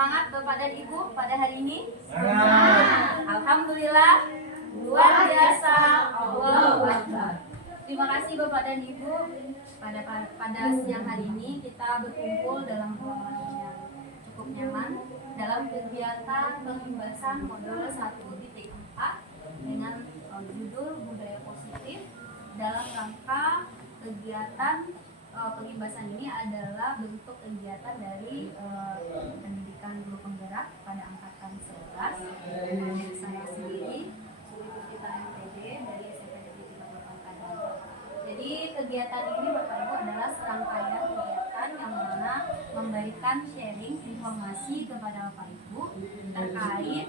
Semangat Bapak dan Ibu pada hari ini? Semangat. Alhamdulillah, luar biasa. Allahu Akbar. Terima kasih Bapak dan Ibu. Pada siang hari ini kita berkumpul dalam ruangan yang cukup nyaman dalam kegiatan pembahasan modul 1.4 dengan judul budaya positif. Dalam rangka kegiatan pembahasan ini adalah bentuk kegiatan dari pendidikan guru penggerak pada angkatan 11 dengan saya sendiri Suri Kita MTD dari SMP Negeri 38 Padang. Jadi kegiatan ini Bapak Ibu adalah serangkaian kegiatan yang mana memberikan sharing informasi kepada Bapak Ibu terkait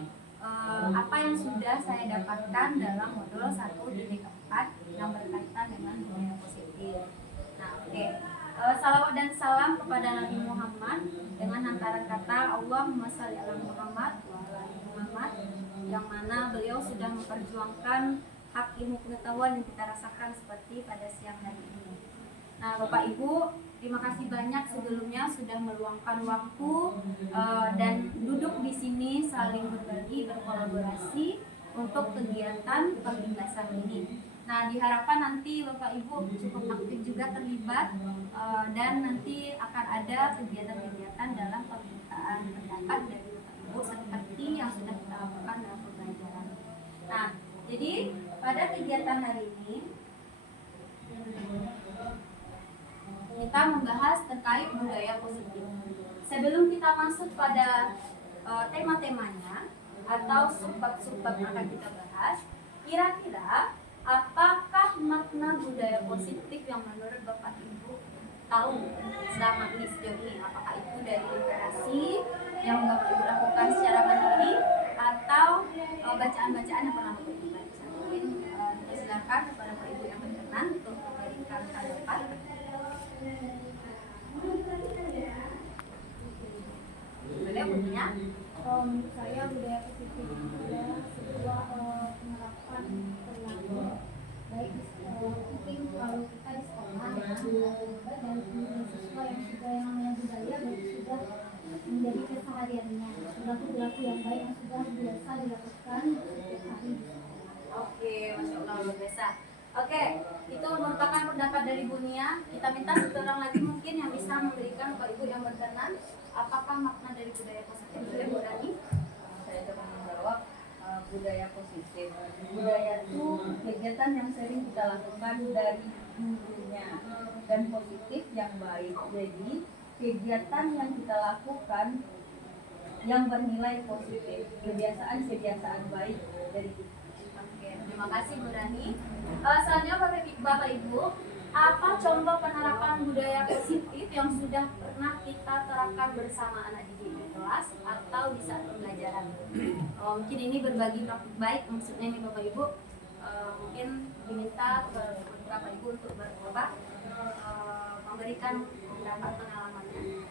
apa yang sudah saya dapatkan dalam modul 1.4 yang berkaitan dengan budaya positif. Nah, oke. Salawat dan salam kepada Nabi Muhammad dengan hantaran kata Allahumma shalli ala Muhammad wa ala ali Muhammad, yang mana beliau sudah memperjuangkan hak ilmu pengetahuan yang kita rasakan seperti pada siang hari ini. Nah, Bapak Ibu, terima kasih banyak sebelumnya sudah meluangkan waktu dan duduk di sini saling berbagi, berkolaborasi untuk kegiatan pembahasan ini. Nah, diharapkan nanti Bapak Ibu cukup aktif juga terlibat dan nanti akan ada kegiatan-kegiatan dalam permintaan pendapat dari Bapak Ibu seperti yang sudah kita lakukan dalam pembelajaran. Nah, jadi pada kegiatan hari ini kita membahas terkait budaya positif. Sebelum kita masuk pada tema-temanya atau subbab-subbab yang akan kita bahas, kira-kira apakah makna budaya positif yang menurut Bapak Ibu tahu selama ini sejauh ini? Apakah itu dari literasi yang Bapak Ibu lakukan secara mandiri atau bacaan-bacaan yang pernah Bapak Ibu baca? Mungkin silakan kepada Bapak Ibu yang berkenan untuk memberikan pendapat. Boleh punya? Menurut saya budaya positif itu adalah sebuah penerapan perilaku baik mungkin kalau kita di sekolah dan siswa yang sudah yang namanya budaya berarti sudah menjadi kesehariannya perilaku yang baik yang sudah biasa dilakukan setiap hari. Oke, Masya Allah, luar biasa. Oke, itu merupakan pendapat dari Bu Nia. Kita minta satu orang lagi mungkin yang bisa memberikan Bapak Ibu yang berkenan apakah makna dari budaya positif. Boleh Bu Rani? Saya coba menjawab budaya positif. Budaya itu kegiatan yang sering kita lakukan dari dulunya dan positif yang baik. Jadi kegiatan yang kita lakukan yang bernilai positif, kebiasaan baik dari kita. Terima kasih Bu Rani. Selanjutnya Bapak Ibu, apa contoh penerapan budaya positif yang sudah pernah kita terapkan bersama anak didik di kelas atau di saat pembelajaran? Mungkin ini berbagi praktik baik, maksudnya ini Bapak Ibu mungkin diminta Bapak Ibu untuk memberikan beberapa pengalamannya.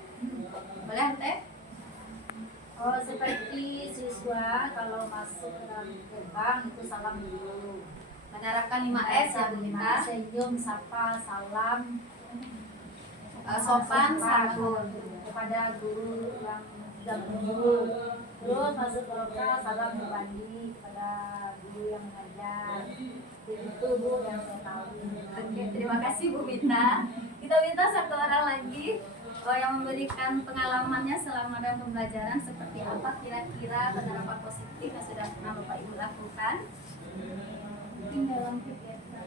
Boleh Teh? Seperti siswa kalau masuk ke dalam gerbang itu salam dulu. Menerapkan 5S ya Bu Nita. Senyum, sapa, salam, sopan santun kepada guru yang sudah berguru. Terus masuk ke kelas salam berbandi kepada guru yang mengajar. Itu Bu yang saya tahu. Oke, terima kasih Bu Mita. Kita minta satu orang lagi yang memberikan pengalamannya selama dalam pembelajaran seperti apa kira-kira penerapan positif yang sudah pernah Bapak Ibu lakukan. Mungkin dalam kegiatan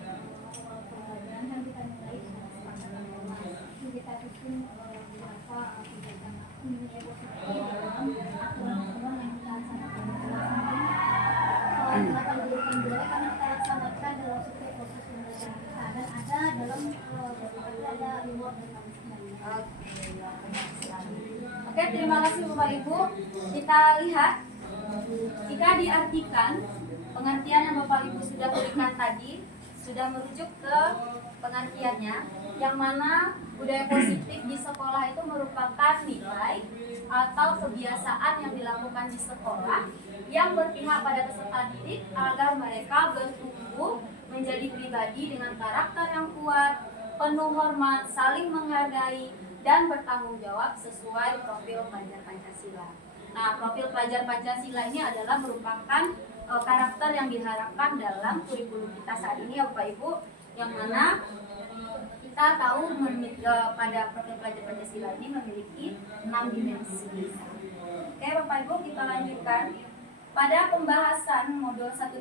pembelajaran kan kita mulai dengan kesepakatan bersama. Kita susun beberapa kegiatan budaya positif dalam aturan-aturan yang kita laksanakan di kelas. Penerapan budaya kan kita laksanakan dalam setiap proses pembelajaran kita dan ada dalam ada reward dan punishment. Oke, terima kasih Bapak Ibu. Kita lihat jika diartikan pengertian yang Bapak Ibu sudah berikan tadi sudah merujuk ke pengertiannya, yang mana budaya positif di sekolah itu merupakan nilai atau kebiasaan yang dilakukan di sekolah yang berpihak pada peserta didik agar mereka bertumbuh menjadi pribadi dengan karakter yang kuat, penuh hormat, saling menghargai, dan bertanggung jawab sesuai profil pelajar Pancasila. Nah, profil pelajar Pancasila ini adalah merupakan karakter yang diharapkan dalam kurikulum kita saat ini ya Bapak Ibu, yang mana kita tahu pada profil pelajar Pancasila ini memiliki 6 dimensi. Oke Bapak Ibu, kita lanjutkan. Pada pembahasan modul 1.4,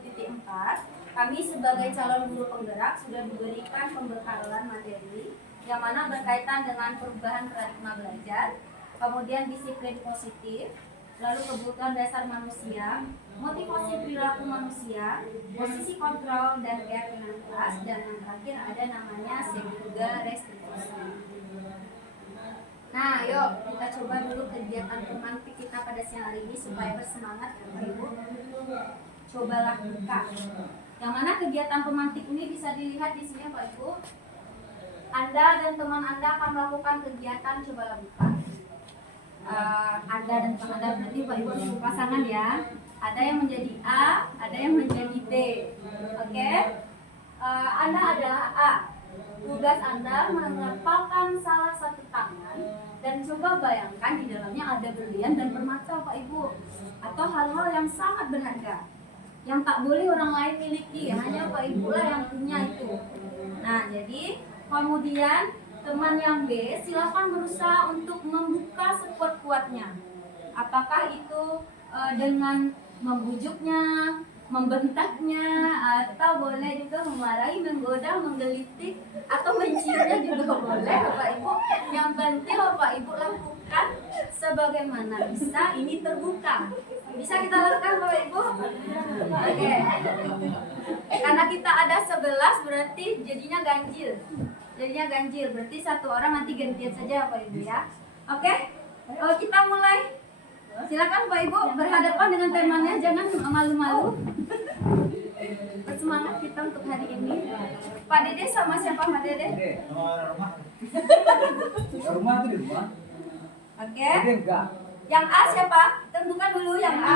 kami sebagai calon guru penggerak sudah diberikan pembekalan materi yang mana berkaitan dengan perubahan paradigma belajar, kemudian disiplin positif, lalu kebutuhan dasar manusia, motivasi perilaku manusia, posisi kontrol dan keyakinan kelas, dan yang terakhir ada namanya segunda restitusi. Nah, yuk kita coba dulu kegiatan pemantik kita pada siang hari ini supaya bersemangat Bapak Ibu. Cobalah buka. Yang mana kegiatan pemantik ini bisa dilihat di sini Bapak Ibu. Anda dan teman Anda akan melakukan kegiatan cobalah buka. Anda dan teman Anda berarti Bapak Ibu pasangan ya. Ada yang menjadi A, ada yang menjadi B. Oke? Anda adalah A. Tugas Anda menghafalkan salah satu tangan dan coba bayangkan di dalamnya ada berlian dan permata Bapak Ibu, atau hal-hal yang sangat berharga yang tak boleh orang lain miliki, hanya Bapak Ibu lah yang punya itu. Nah, jadi kemudian teman yang B silakan berusaha untuk membuka sekuat-kuatnya. Apakah itu dengan membujuknya, membentaknya, atau boleh juga memarahi, menggoda, menggelitik, atau menciumnya juga boleh Bapak Ibu. Yang penting Bapak Ibu lakukan sebagaimana bisa ini terbuka. Bisa kita lakukan Bapak Ibu? Oke. Karena kita ada 11 berarti jadinya ganjil. Jadinya ganjil, berarti satu orang nanti gantian saja Bapak Ibu ya. Oke? Kalau kita mulai, silakan Bapak Ibu berhadapan dengan temanya, jangan malu-malu. Bersemangat kita untuk hari ini. Pak Dede sama siapa Pak Dede? Rumah. Rumah itu di rumah. Oke. Dede enggak. Yang A siapa? Tentukan dulu yang A.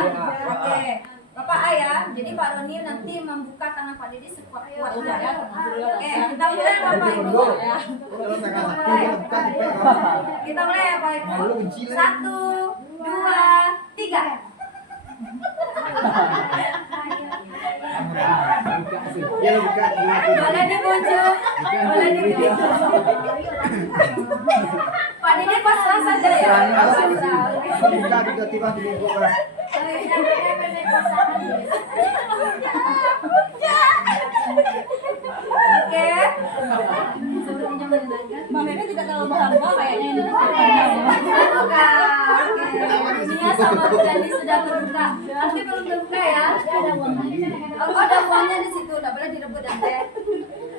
Oke. Bapak A ya. Jadi Pak Roni nanti membuka tangan Pak Dede sekuat-kuatnya. Oke, kita mulai Bapak Ibu. Kita mulai ya Pak Ibu. 1, 2, 3. Boleh dibujuk. Boleh dibujuk. Pak Dede pasrah saja ya. Buka tiba-tiba dibuka. Oke. Mbak Meme tidak terlalu berharga kayaknya ini. Terbuka. Oke. Ininya sama Bu Dani sudah terbuka. Tapi belum terbuka ya. Oh, ada uangnya di situ. Tidak boleh direbut Anda.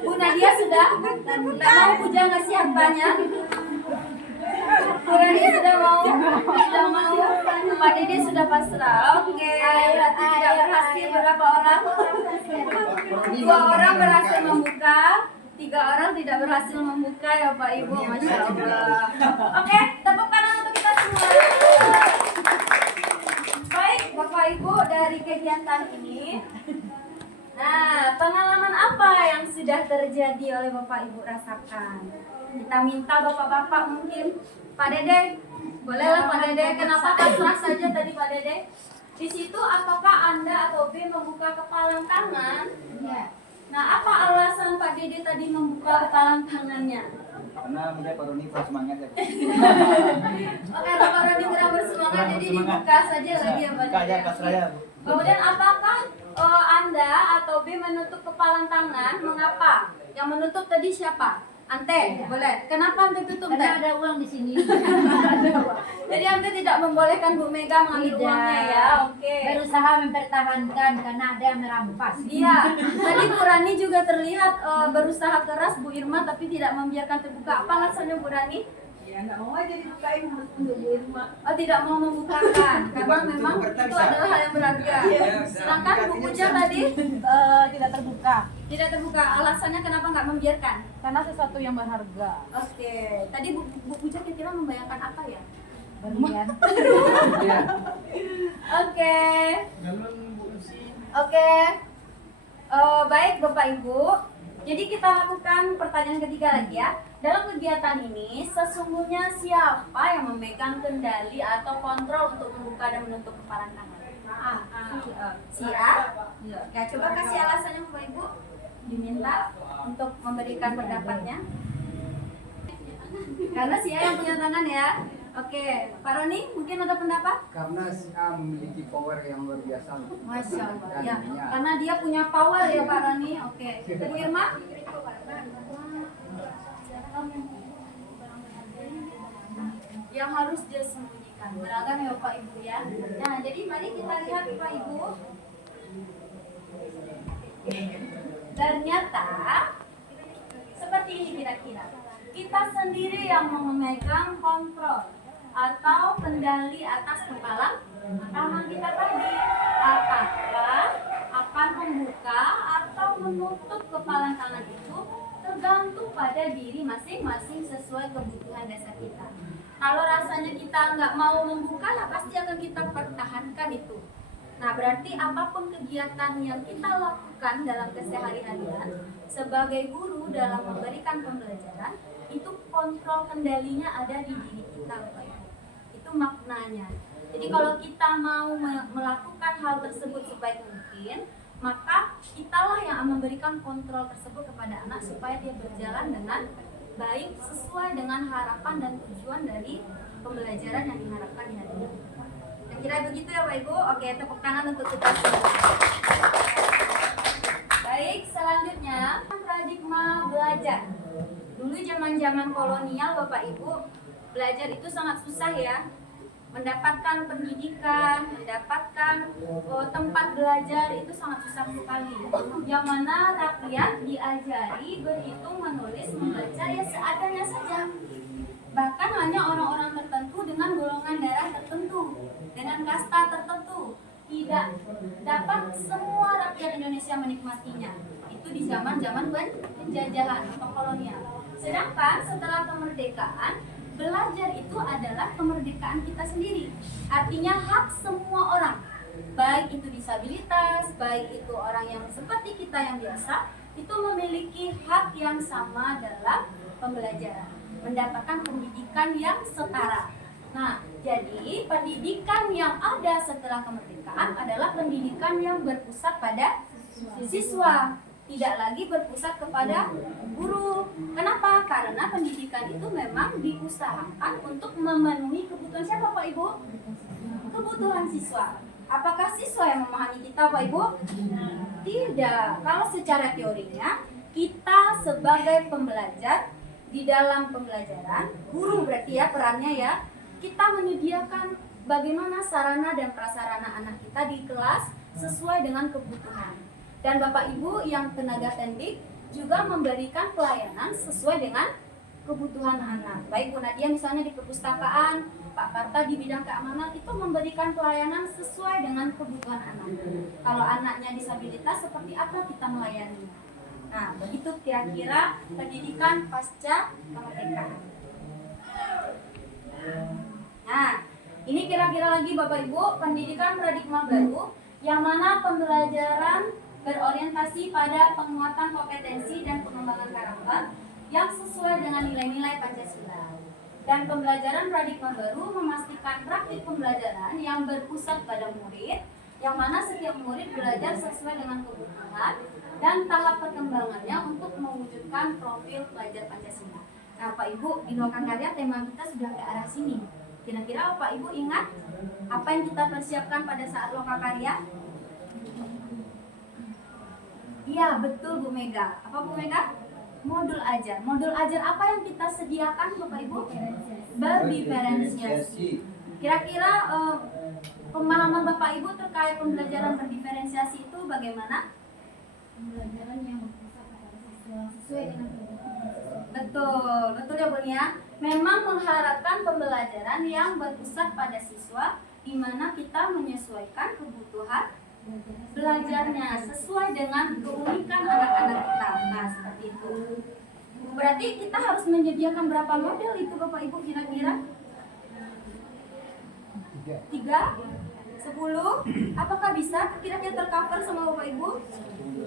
Bu Nadia sudah. Tidak mau puja ngasih hartanya. Bu Nadia sudah mau. Sudah mau. Pak Dede sudah pasrah. Oke. Berarti tidak berhasil berapa orang? 2 orang berhasil membuka. 3 orang tidak berhasil membuka ya Pak Ibu. Masya Allah. Oke, tepuk tangan untuk kita semua. Baik Bapak Ibu, dari kegiatan ini, nah pengalaman apa yang sudah terjadi oleh Bapak Ibu rasakan? Kita minta Bapak-Bapak mungkin. Pak Dede, bolehlah Pak Dede. Kenapa pasrah saja tadi Pak Dede? Di situ apakah Anda atau B membuka kepalan tangan? Iya. Nah, apa alasan Pak Dede tadi membuka kepalan tangannya? Karena melihat Pak Roni kurang semangat ya. Oke, Bapak Roni kurang bersemangat, jadi dibuka saja lagi ya Pak Buka Dede. aja pasrah ya. Kemudian apakah Anda atau B menutup kepalan tangan? Mengapa? Yang menutup tadi siapa? Ante, boleh. Kenapa Ante tutup? Karena Teh? ada uang di sini. Jadi Ante tidak membolehkan Bu Mega mengambil Tidak. uangnya ya. Oke. Berusaha mempertahankan karena ada yang merampas. Iya, tadi Bu Rani juga terlihat berusaha keras Bu Irma tapi tidak membiarkan terbuka. Apa alasannya Bu Rani? Ya nggak mau aja dibukain untuk Bu Irma. Oh, tidak mau membukakan karena memang itu adalah hal yang berharga. Sedangkan Bu Puja tadi Tidak terbuka tidak terbuka. Alasannya kenapa nggak membiarkan? karena sesuatu yang berharga. Oke, tadi Bu Puja kira-kira membayangkan apa ya? Berlian. Iya. Oke. Oke. Baik Bapak Ibu. Jadi kita lakukan pertanyaan ketiga lagi ya. Dalam kegiatan ini, sesungguhnya siapa yang memegang kendali atau kontrol untuk membuka dan menutup kepalan tangan? Si A? Iya. Ya, coba kasih alasannya Bapak Ibu. Diminta untuk memberikan pendapatnya. Karena si A yang punya tangan ya. Oke, Pak Roni mungkin ada pendapat? Karena si A memiliki power yang luar biasa. Masya Allah. Dan Ya, dia- karena dia punya power ya Pak Roni. Oke, Bu Irma? Yang harus dia sembunyikan. Beragam ya Bapak Ibu ya. Nah, jadi mari kita lihat Bapak Ibu. Ternyata seperti ini kira-kira. Kita sendiri yang memegang kontrol atau kendali atas kepala tangan kita tadi. Apakah akan membuka atau menutup kepala tangan itu tergantung pada diri masing-masing sesuai kebutuhan dasar kita. Kalau rasanya kita nggak mau membuka, lah pasti akan kita pertahankan itu. Nah, berarti apapun kegiatan yang kita lakukan dalam kesehari-harian sebagai guru dalam memberikan pembelajaran, itu kontrol kendalinya ada di diri kita, Bapak Ibu. Itu maknanya. Jadi kalau kita mau melakukan hal tersebut sebaik mungkin, maka kitalah yang memberikan kontrol tersebut kepada anak supaya dia berjalan dengan baik sesuai dengan harapan dan tujuan dari pembelajaran yang diharapkan di hari ini. Kira begitu ya Pak Ibu. Oke, tepuk tangan untuk kita semua. Baik, selanjutnya paradigma belajar. Dulu zaman-zaman kolonial Bapak Ibu, belajar itu sangat susah ya. Mendapatkan pendidikan, mendapatkan tempat belajar itu sangat susah sekali. Yang mana rakyat diajari berhitung, menulis, membaca ya seadanya saja. Bahkan hanya orang-orang tertentu dengan golongan darah tertentu, dengan kasta tertentu. Tidak dapat semua rakyat Indonesia menikmatinya. Itu di zaman-zaman penjajahan atau kolonial. Sedangkan setelah kemerdekaan, belajar itu adalah kemerdekaan kita sendiri. Artinya hak semua orang, baik itu disabilitas, baik itu orang yang seperti kita yang biasa, itu memiliki hak yang sama dalam pembelajaran, mendapatkan pendidikan yang setara. Nah, jadi pendidikan yang ada setelah kemerdekaan adalah pendidikan yang berpusat pada siswa, tidak lagi berpusat kepada guru. Kenapa? Karena pendidikan itu memang diusahakan untuk memenuhi kebutuhan siapa Pak Ibu? Kebutuhan siswa. Apakah siswa yang memahami kita Pak Ibu? Tidak. Kalau secara teorinya, kita sebagai pembelajar di dalam pembelajaran, guru berarti ya perannya ya, kita menyediakan bagaimana sarana dan prasarana anak kita di kelas sesuai dengan kebutuhan. Dan Bapak Ibu yang tenaga pendidik juga memberikan pelayanan sesuai dengan kebutuhan anak. Baik Bu Nadia misalnya di perpustakaan, Pak Karta di bidang keamanan itu memberikan pelayanan sesuai dengan kebutuhan anak. Kalau anaknya disabilitas seperti apa kita melayani. Nah, begitu kira-kira pendidikan pasca kemerdekaan. Nah, ini kira-kira lagi Bapak Ibu pendidikan paradigma baru yang mana pembelajaran berorientasi pada penguatan kompetensi dan pengembangan karakter yang sesuai dengan nilai-nilai Pancasila. Dan pembelajaran paradigma baru memastikan praktik pembelajaran yang berpusat pada murid, yang mana setiap murid belajar sesuai dengan kebutuhan dan tahap perkembangannya untuk mewujudkan profil pelajar Pancasila. Nah, Pak Ibu, di Loka Karya tema kita sudah ke arah sini. Kira-kira Pak Ibu ingat apa yang kita persiapkan pada saat Loka Karya? Iya, betul Bu Mega. Apa Bu Mega? Modul ajar. Modul ajar apa yang kita sediakan Bapak Ibu? Berdiferensiasi. Kira-kira pemahaman Bapak Ibu terkait pembelajaran berdiferensiasi itu bagaimana? Pembelajaran yang berpusat pada siswa sesuai dengan kebutuhan siswa. Betul, betul ya Bu ya. Memang mengharapkan pembelajaran yang berpusat pada siswa di mana kita menyesuaikan kebutuhan belajarnya sesuai dengan keunikan anak-anak kita. Nah, seperti itu. Berarti kita harus menyediakan berapa model itu Bapak Ibu kira-kira? 3? 10? Apakah bisa kira-kira tercover sama Bapak Ibu?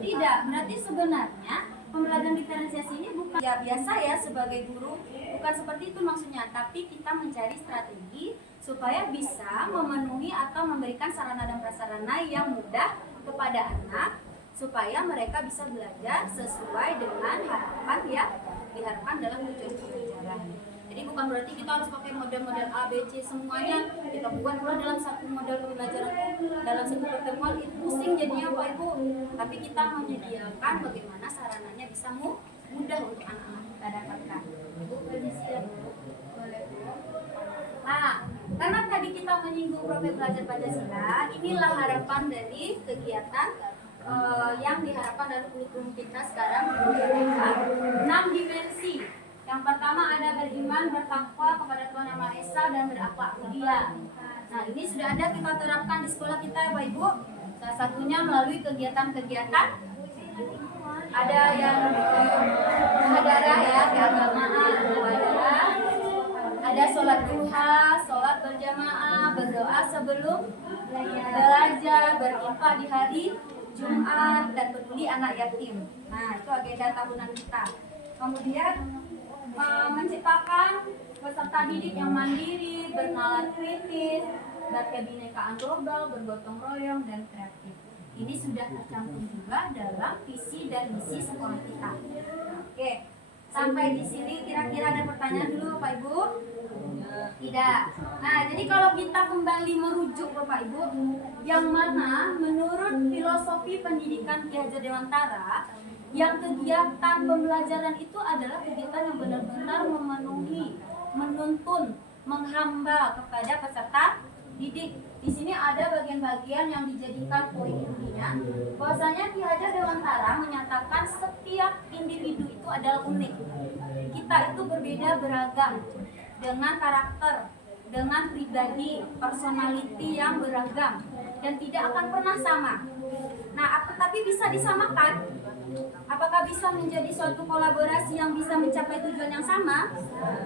Tidak. Berarti sebenarnya pembelajaran diferensiasi ini bukan ya biasa ya sebagai guru, bukan seperti itu maksudnya, tapi kita mencari strategi supaya bisa memenuhi atau memberikan sarana dan prasarana yang mudah kepada anak supaya mereka bisa belajar sesuai dengan harapan yang diharapkan dalam tujuan pembelajaran. Jadi bukan berarti kita harus pakai model-model A, B, C semuanya kita buat pula dalam satu model pembelajaran dalam satu pertemuan, itu pusing jadinya Pak Ibu. Tapi kita menyediakan bagaimana sarananya bisa mudah untuk anak-anak kita dapatkan. Ibu permisi ya Bu. Boleh Bu. Nah, karena tadi kita menyinggung Profil Belajar Pancasila, inilah harapan dari kegiatan yang diharapkan dari kurikulum kita sekarang berupa 6 dimensi. Yang pertama ada beriman, bertakwa kepada Tuhan Yang Maha Esa dan berakhlak mulia. Nah, ini sudah ada kita terapkan di sekolah kita ya Bapak Ibu. Salah satunya melalui kegiatan-kegiatan ada yang muhadarah ya, keagamaan, muhadarah. Ada sholat duha, sholat berjamaah, berdoa sebelum belajar, berinfak di hari Jumat, dan peduli anak yatim. Nah, itu agenda tahunan kita. Kemudian menciptakan peserta didik yang mandiri, bernalar kritis, berkebinekaan global, bergotong royong, dan kreatif. Ini sudah tercantum juga dalam visi dan misi sekolah kita. Oke, sampai di sini kira-kira ada pertanyaan dulu Pak Ibu? Tidak. Nah, jadi kalau kita kembali merujuk Bapak Ibu, yang mana menurut filosofi pendidikan Ki Hajar Dewantara, yang kegiatan pembelajaran itu adalah kegiatan yang benar-benar memenuhi, menuntun, menghamba kepada peserta didik. Di sini ada bagian-bagian yang dijadikan poin intinya, bahwasanya Ki Hajar Dewantara menyatakan setiap individu itu adalah unik. Kita itu berbeda beragam dengan karakter, dengan pribadi, personality yang beragam dan tidak akan pernah sama. Nah, tapi bisa disamakan. Apakah bisa menjadi suatu kolaborasi yang bisa mencapai tujuan yang sama?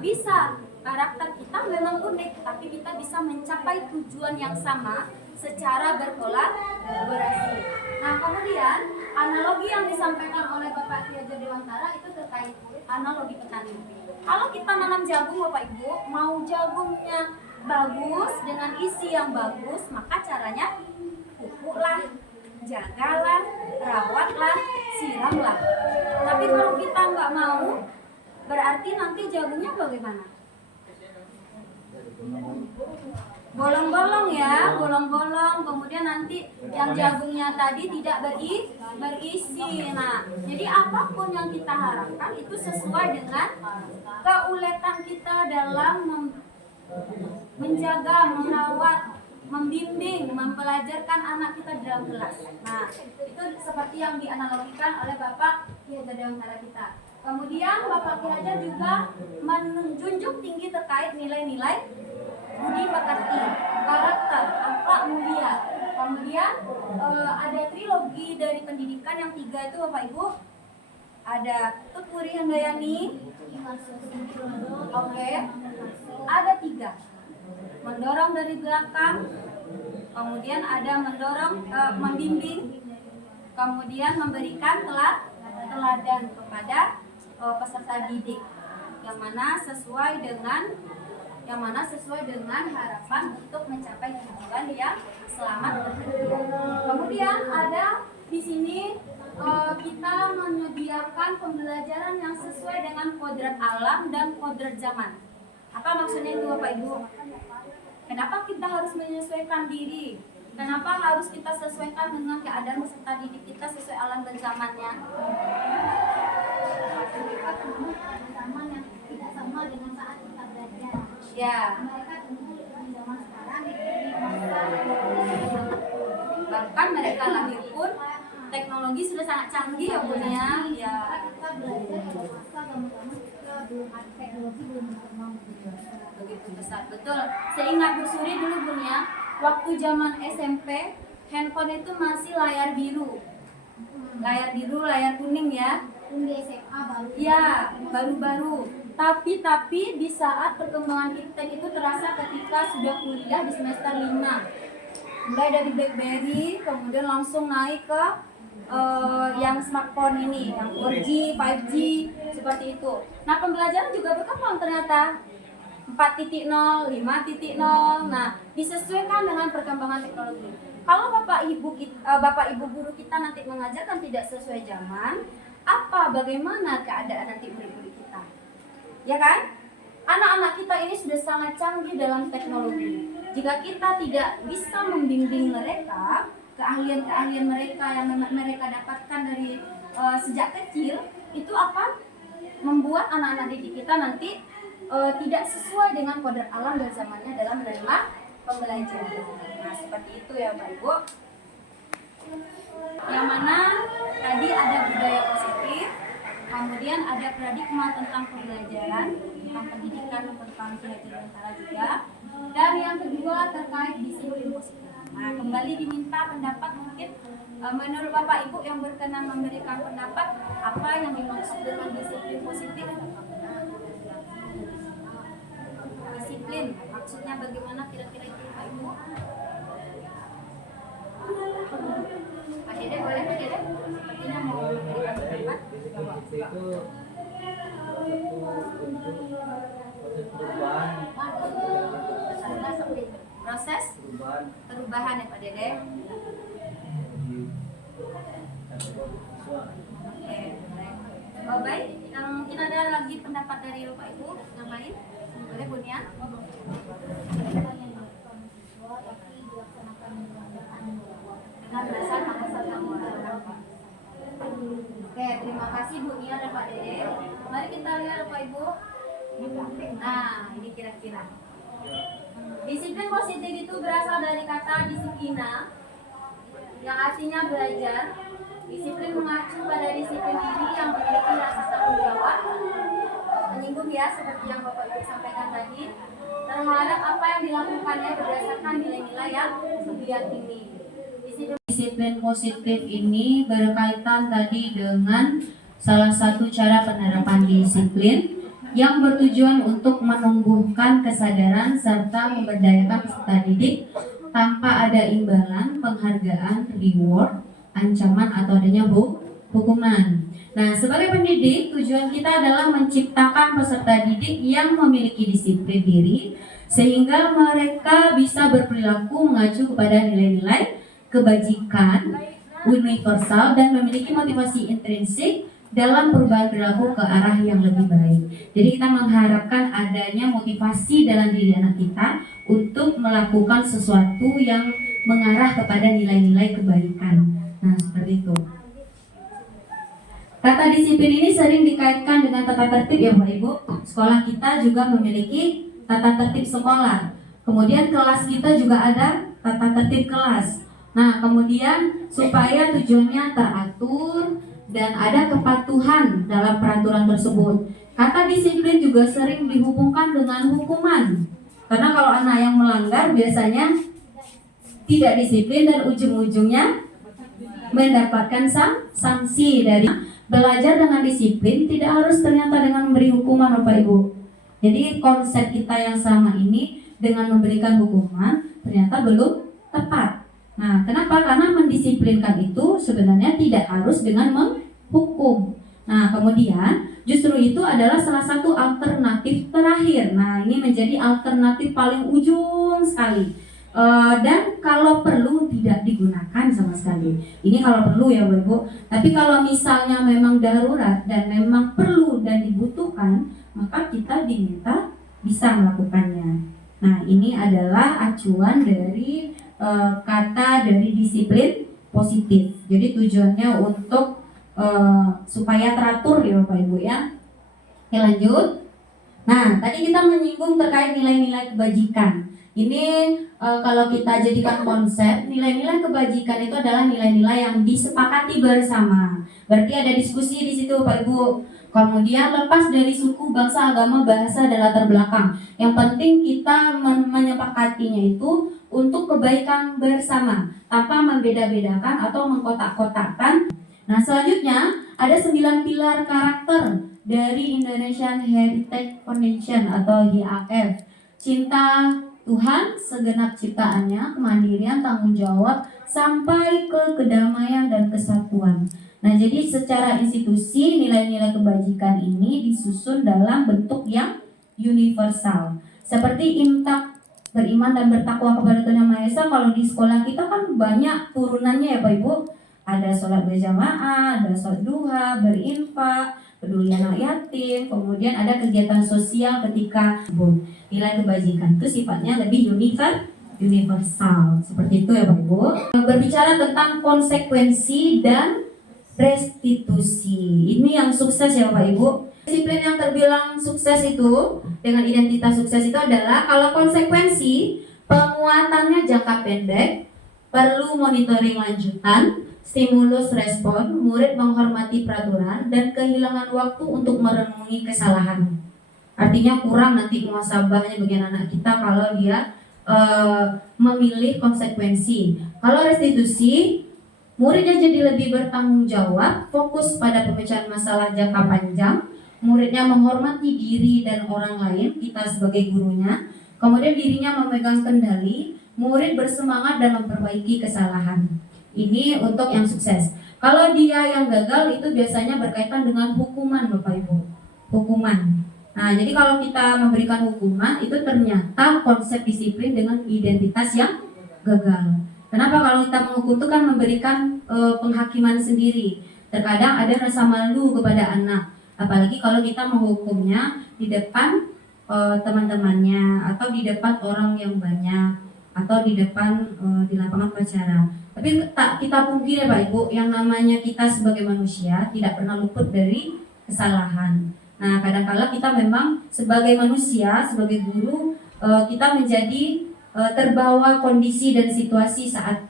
Bisa. Karakter kita memang unik, tapi kita bisa mencapai tujuan yang sama secara berkolaborasi. Nah, kemudian analogi yang disampaikan oleh Bapak Ki Hajar Dewantara itu terkait analogi petani. Kalau kita nanam jagung Bapak Ibu, mau jagungnya bagus dengan isi yang bagus, maka caranya pupuklah, jagalah, rawatlah, siramlah. Tapi kalau kita nggak mau, berarti nanti jagungnya bagaimana? Bolong-bolong ya, bolong-bolong. Kemudian nanti yang jagungnya tadi tidak berisi. Nah, jadi apapun yang kita harapkan itu sesuai dengan keuletan kita dalam menjaga, merawat, membimbing, mempelajarkan anak kita di dalam kelas. Nah, itu seperti yang dianalogikan oleh Bapak Ki Hajar Dewantara kita. Kemudian Bapak Ki Hajar juga menjunjung tinggi terkait nilai-nilai budi pekerti, karakter, akhlak mulia. Kemudian ada trilogi dari pendidikan yang 3 itu Bapak Ibu. Ada Tutwuri Handayani. Oke. Ada 3. Mendorong dari belakang. Kemudian ada mendorong, membimbing. Kemudian memberikan teladan kepada peserta didik yang mana sesuai dengan harapan untuk mencapai tujuan yang selamat berhenti. Kemudian ada di sini kita menyediakan pembelajaran yang sesuai dengan kodrat alam dan kodrat zaman. Apa maksudnya itu Bapak Ibu? Kenapa kita harus menyesuaikan diri? Kenapa harus kita sesuaikan dengan keadaan peserta didik kita sesuai alam dan zamannya? Zaman yang tidak sama dengan saat kita belajar. Ya. Mereka tentu di zaman sekarang Bahkan mereka lahir pun teknologi sudah sangat canggih ya Bun ya. Ya. kita belajar pada masa zaman kita belum ada teknologi, belum berkembang Begitu besar. Betul. Seingat Bu Suri dulu Bun ya, waktu zaman SMP handphone itu masih layar biru. Layar biru, layar kuning ya. di SMA baru. Ya, baru-baru. Tapi di saat perkembangan iptek itu terasa ketika sudah kuliah di semester 5. Mulai dari BlackBerry, kemudian langsung naik ke yang smartphone ini, yang 4G, 5G seperti itu. Nah, pembelajaran juga berkembang ternyata 4.0, 5.0. Nah, disesuaikan dengan perkembangan teknologi. Kalau Bapak Ibu guru kita nanti mengajarkan tidak sesuai zaman, bagaimana keadaan nanti murid-murid kita? Ya kan? Anak-anak kita ini sudah sangat canggih dalam teknologi. Jika kita tidak bisa membimbing mereka, keahlian-keahlian mereka yang mereka dapatkan dari sejak kecil, itu akan membuat anak-anak didik kita nanti tidak sesuai dengan kodrat alam dan zamannya dalam menerima pembelajaran. Nah, seperti itu ya Pak Ibu. Yang mana tadi ada budaya positif, kemudian ada paradigma tentang pembelajaran, tentang pendidikan, tentang Silaturahmi juga, dan yang kedua terkait disiplin positif. Nah, kembali diminta pendapat mungkin menurut Bapak Ibu yang berkenan memberikan pendapat apa yang dimaksud dengan disiplin positif. Disiplin maksudnya bagaimana kira-kira itu Pak Ibu? Pak Dede boleh Pak Dede? Sepertinya mau memberikan pendapat. Itu satu bentuk proses perubahan. Proses perubahan ya Pak Dede. Oke, baik. Oh, baik. Mungkin ada lagi pendapat dari Bapak Ibu yang lain? Boleh Bu Nia? Dengan dasar pengawasan pengawasan. Oke, terima kasih Bu Nia dan Pak Dede. Mari kita lihat Bapak Ibu. Nah, ini kira-kira. Disiplin positif itu berasal dari kata disiplina, yang artinya belajar. Disiplin mengacu pada disiplin diri yang memiliki rasa tanggung jawab, menyinggung ya seperti yang Bapak Ibu sampaikan tadi, terhadap apa yang dilakukannya berdasarkan nilai-nilai yang diyakini. Disiplin positif ini berkaitan tadi dengan salah satu cara penerapan disiplin yang bertujuan untuk menumbuhkan kesadaran serta memberdayakan peserta didik tanpa ada imbalan, penghargaan, reward, ancaman atau adanya hukuman. Nah, sebagai pendidik, tujuan kita adalah menciptakan peserta didik yang memiliki disiplin diri sehingga mereka bisa berperilaku mengacu kepada nilai-nilai kebajikan universal dan memiliki motivasi intrinsik dalam perubahan perilaku ke arah yang lebih baik. Jadi kita mengharapkan adanya motivasi dalam diri anak kita untuk melakukan sesuatu yang mengarah kepada nilai-nilai kebaikan. Nah, seperti itu. Kata disiplin ini sering dikaitkan dengan tata tertib ya Bapak Ibu. Sekolah kita juga memiliki tata tertib sekolah. Kemudian kelas kita juga ada tata tertib kelas. Nah, kemudian supaya tujuannya teratur dan ada kepatuhan dalam peraturan tersebut. Kata disiplin juga sering dihubungkan dengan hukuman. Karena kalau anak yang melanggar biasanya tidak disiplin dan ujung-ujungnya mendapatkan sanksi dari belajar dengan disiplin tidak harus ternyata dengan memberi hukuman Bapak Ibu. Jadi konsep kita yang selama ini dengan memberikan hukuman ternyata belum tepat. Nah, kenapa? Karena mendisiplinkan itu sebenarnya tidak harus dengan menghukum. Nah, kemudian justru itu adalah salah satu alternatif terakhir. Nah, ini menjadi alternatif paling ujung sekali. Dan kalau perlu tidak digunakan sama sekali. Ini kalau perlu ya Bu Ibu. Tapi kalau misalnya memang darurat dan memang perlu dan dibutuhkan, maka kita diminta bisa melakukannya. Nah, ini adalah acuan dari kata dari disiplin positif. Jadi tujuannya untuk supaya teratur ya Bapak Ibu ya. Oke, lanjut. Nah, tadi kita menyinggung terkait nilai-nilai kebajikan. Ini kalau kita jadikan konsep, nilai-nilai kebajikan itu adalah nilai-nilai yang disepakati bersama. Berarti ada diskusi di situ Pak Ibu. Kemudian lepas dari suku, bangsa, agama, bahasa, dan latar belakang. Yang penting kita menyepakatinya itu untuk kebaikan bersama, tanpa membeda-bedakan atau mengkotak-kotakkan. Nah, selanjutnya ada 9 pilar karakter dari Indonesian Heritage Foundation atau HIAF. Cinta Tuhan, segenap ciptaannya, kemandirian, tanggung jawab, sampai ke kedamaian dan kesatuan. Nah, jadi secara institusi nilai-nilai kebajikan ini disusun dalam bentuk yang universal. Seperti imtak, beriman dan bertakwa kepada Tuhan Yang Maha Esa. Kalau di sekolah kita kan banyak turunannya ya Pak Ibu. Ada sholat berjamaah, ada sholat duha, berinfak, peduli anak yatim, kemudian ada kegiatan sosial ketika nilai kebajikan itu sifatnya lebih universal. Seperti itu ya Pak Ibu. Berbicara tentang konsekuensi dan restitusi. Ini yang sukses ya Bapak Ibu. Disiplin yang terbilang sukses itu dengan identitas sukses itu adalah kalau konsekuensi penguatannya jangka pendek, perlu monitoring lanjutan, stimulus respon, murid menghormati peraturan, dan kehilangan waktu untuk merenungi kesalahan. Artinya kurang nanti muhasabahnya bagian anak kita kalau dia memilih konsekuensi. Kalau restitusi, muridnya jadi lebih bertanggung jawab, fokus pada pemecahan masalah jangka panjang, muridnya menghormati diri dan orang lain, kita sebagai gurunya, kemudian dirinya memegang kendali, murid bersemangat dan memperbaiki kesalahan. Ini untuk yang sukses. Kalau dia yang gagal itu biasanya berkaitan dengan hukuman Bapak Ibu. Hukuman. Nah, jadi kalau kita memberikan hukuman itu ternyata konsep disiplin dengan identitas yang gagal. Kenapa? Kalau kita menghukum itu kan memberikan penghakiman sendiri. Terkadang ada rasa malu kepada anak. Apalagi kalau kita menghukumnya di depan teman-temannya atau di depan orang yang banyak atau di depan di lapangan upacara. Tapi tak kita pungkiri Pak Ibu, yang namanya kita sebagai manusia tidak pernah luput dari kesalahan. Nah, kadang-kala kita memang sebagai manusia, sebagai guru, kita menjadi terbawa kondisi dan situasi saat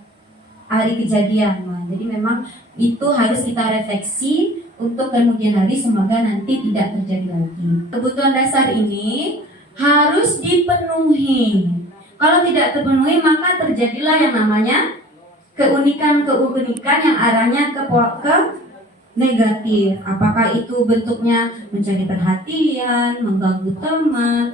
hari kejadian. Nah, jadi memang itu harus kita refleksi untuk kemudian hari semoga nanti tidak terjadi lagi. Kebutuhan dasar ini harus dipenuhi. Kalau tidak terpenuhi maka terjadilah yang namanya keunikan yang arahnya ke negatif. Apakah itu bentuknya mencari perhatian, mengganggu teman,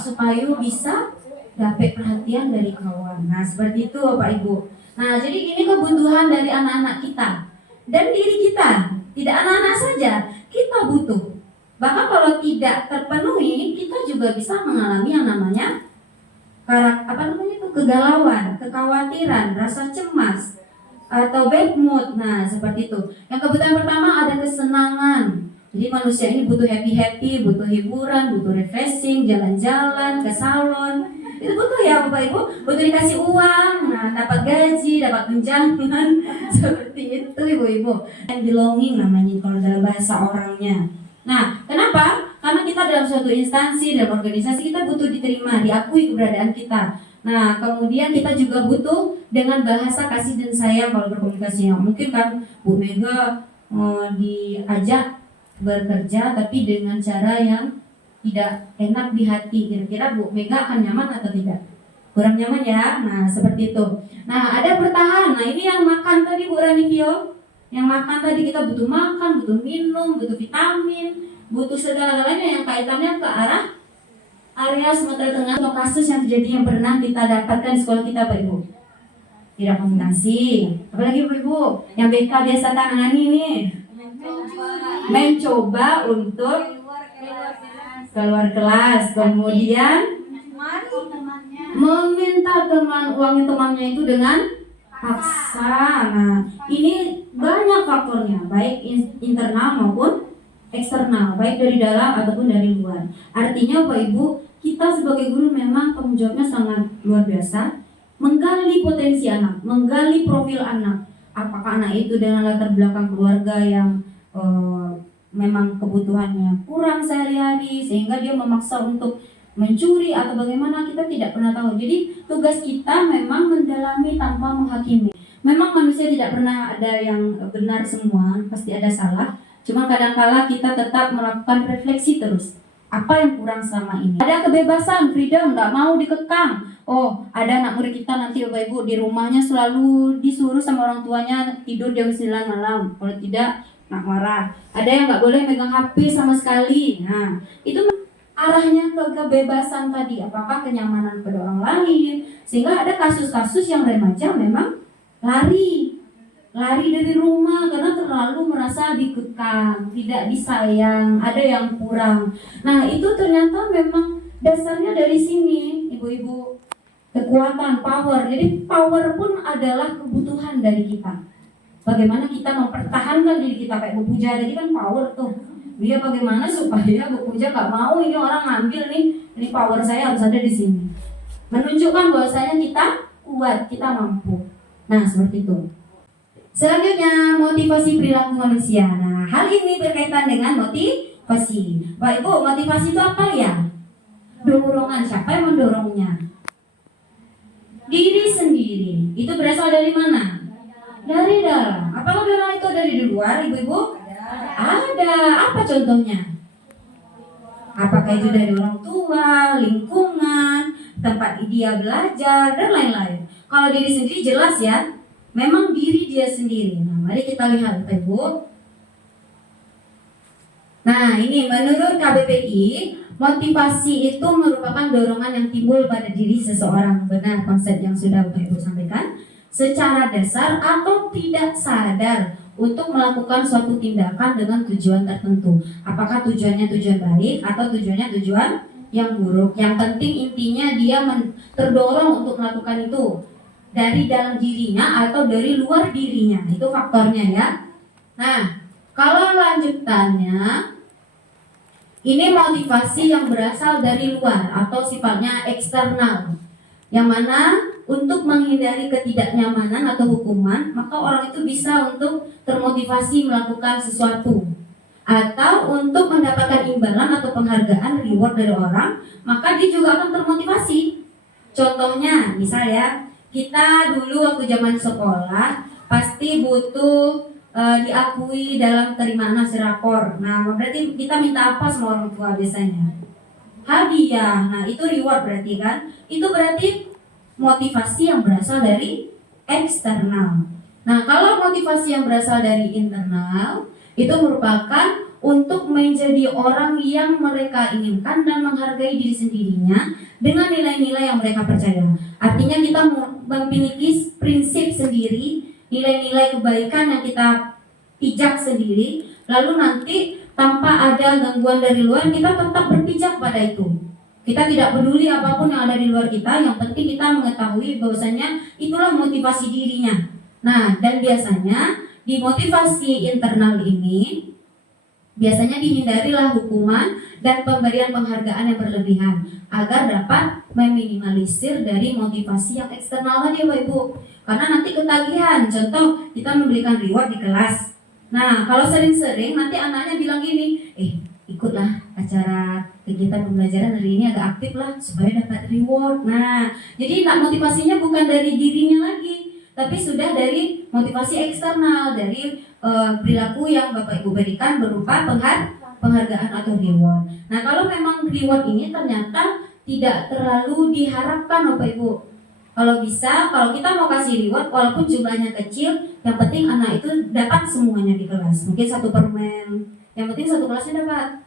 supaya bisa dapat perhatian dari kawan. Nah, seperti itu Bapak Ibu. Nah, jadi ini kebutuhan dari anak-anak kita dan diri kita. Tidak anak-anak saja, kita butuh. Bahkan kalau tidak terpenuhi, kita juga bisa mengalami yang namanya kegalauan, kekhawatiran, rasa cemas, atau bad mood. Nah, seperti itu. Yang kebutuhan pertama ada kesenangan. Jadi manusia ini butuh happy, butuh hiburan, butuh refreshing, jalan-jalan ke salon. Itu butuh ya Bapak Ibu, butuh dikasih uang, nah dapat gaji, dapat tunjangan, seperti itu Ibu-ibu. And belonging namanya kalau dalam bahasa orangnya. Nah, kenapa? Karena kita dalam suatu instansi, dalam organisasi kita butuh diterima, diakui keberadaan kita. Nah, kemudian kita juga butuh dengan bahasa kasih dan sayang kalau berkomunikasi. Mungkin kan Bu Mega diajak bekerja tapi dengan cara yang tidak enak di hati. Kira-kira Bu Mega akan nyaman atau tidak? Kurang nyaman ya. Nah, seperti itu. Nah, ada bertahan. Nah, ini yang makan tadi Bu Ranivio. Yang makan tadi kita butuh makan, butuh minum, butuh vitamin, butuh segala-galanya yang kaitannya ke arah area Sumatera Tengah. Untuk kasus yang terjadi yang pernah kita dapatkan di sekolah kita Pak Ibu. Tidak komunikasi. Apalagi Pak Ibu, yang BK biasa tangani nih. Mencoba untuk keluar kelas, kemudian meminta uang temannya itu dengan paksa. Nah, ini banyak faktornya, baik internal maupun eksternal, baik dari dalam ataupun dari luar. Artinya Bapak Ibu, kita sebagai guru memang tanggung jawabnya sangat luar biasa, menggali potensi anak, menggali profil anak. Apakah anak itu dengan latar belakang keluarga yang memang kebutuhannya kurang sehari-hari sehingga dia memaksa untuk mencuri atau bagaimana, kita tidak pernah tahu. Jadi tugas kita memang mendalami tanpa menghakimi. Memang manusia tidak pernah ada yang benar semua, pasti ada salah. Cuma kadang-kala kita tetap melakukan refleksi terus. Apa yang kurang selama ini? Ada kebebasan, freedom, nggak mau dikekang. Oh, ada anak murid kita nanti Bapak Ibu di rumahnya selalu disuruh sama orang tuanya tidur jam 9 malam. Kalau tidak, nak marah. Ada yang nggak boleh megang HP sama sekali. Nah, itu arahnya ke kebebasan tadi, apakah kenyamanan pada orang lain, sehingga ada kasus-kasus yang remaja memang lari dari rumah karena terlalu merasa dikekang, tidak disayang, ada yang kurang. Nah itu ternyata memang dasarnya dari sini, ibu-ibu, kekuatan, power. Jadi power pun adalah kebutuhan dari kita. Bagaimana kita mempertahankan diri kita, kayak Bu Puja tadi kan power tuh. Dia bagaimana supaya Bu Puja gak mau ini orang ngambil nih, ini power saya harus ada di sini. Menunjukkan bahwasanya kita kuat, kita mampu. Nah seperti itu. Selanjutnya motivasi perilaku manusia. Nah hal ini berkaitan dengan motivasi. Baik Bu, motivasi itu apa ya? Dorongan. Siapa yang mendorongnya? Diri sendiri. Itu berasal dari mana? Dari dalam. Apakah dorongan itu dari luar, ibu-ibu? Ada. Apa contohnya? Apakah itu dari orang tua, lingkungan, tempat dia belajar, dan lain-lain. Kalau diri sendiri jelas ya, memang diri dia sendiri. Nah, mari kita lihat, ibu. Nah, ini menurut KBPI, motivasi itu merupakan dorongan yang timbul pada diri seseorang. Benar konsep yang sudah Bapak Ibu sampaikan. Secara dasar atau tidak sadar untuk melakukan suatu tindakan dengan tujuan tertentu. Apakah tujuannya tujuan baik atau tujuannya tujuan yang buruk. Yang penting intinya dia terdorong untuk melakukan itu dari dalam dirinya atau dari luar dirinya. Itu faktornya ya. Nah, kalau lanjutannya, ini motivasi yang berasal dari luar atau sifatnya eksternal, yang mana untuk menghindari ketidaknyamanan atau hukuman, maka orang itu bisa untuk termotivasi melakukan sesuatu, atau untuk mendapatkan imbalan atau penghargaan reward dari orang, maka dia juga akan termotivasi. Contohnya, misalnya kita dulu waktu zaman sekolah pasti butuh diakui dalam terima hasil rapor. Nah, berarti kita minta apa sama orang tua biasanya? Hadiah. Nah, itu reward berarti kan? Itu berarti motivasi yang berasal dari eksternal. Nah, kalau motivasi yang berasal dari internal, itu merupakan untuk menjadi orang yang mereka inginkan dan menghargai diri sendirinya dengan nilai-nilai yang mereka percaya. Artinya kita memiliki prinsip sendiri, nilai-nilai kebaikan yang kita pijak sendiri, lalu nanti tanpa ada gangguan dari luar kita tetap berpijak pada itu. Kita tidak peduli apapun yang ada di luar kita, yang penting kita mengetahui bahwasanya itulah motivasi dirinya. Nah, dan biasanya di motivasi internal ini biasanya dihindarilah hukuman dan pemberian penghargaan yang berlebihan agar dapat meminimalisir dari motivasi yang eksternal tadi Bapak Ibu. Karena nanti ketagihan. Contoh, kita memberikan reward di kelas. Nah, kalau sering-sering nanti anaknya bilang gini, ikutlah acara kegiatan pembelajaran hari ini agak aktif lah supaya dapat reward. Nah, jadi motivasinya bukan dari dirinya lagi, tapi sudah dari motivasi eksternal, dari perilaku yang Bapak Ibu berikan berupa penghargaan atau reward. Nah, kalau memang reward ini ternyata tidak terlalu diharapkan Bapak Ibu. Kalau bisa, kalau kita mau kasih reward walaupun jumlahnya kecil, yang penting anak itu dapat semuanya di kelas. Mungkin 1 permen, yang penting 1 kelasnya dapat.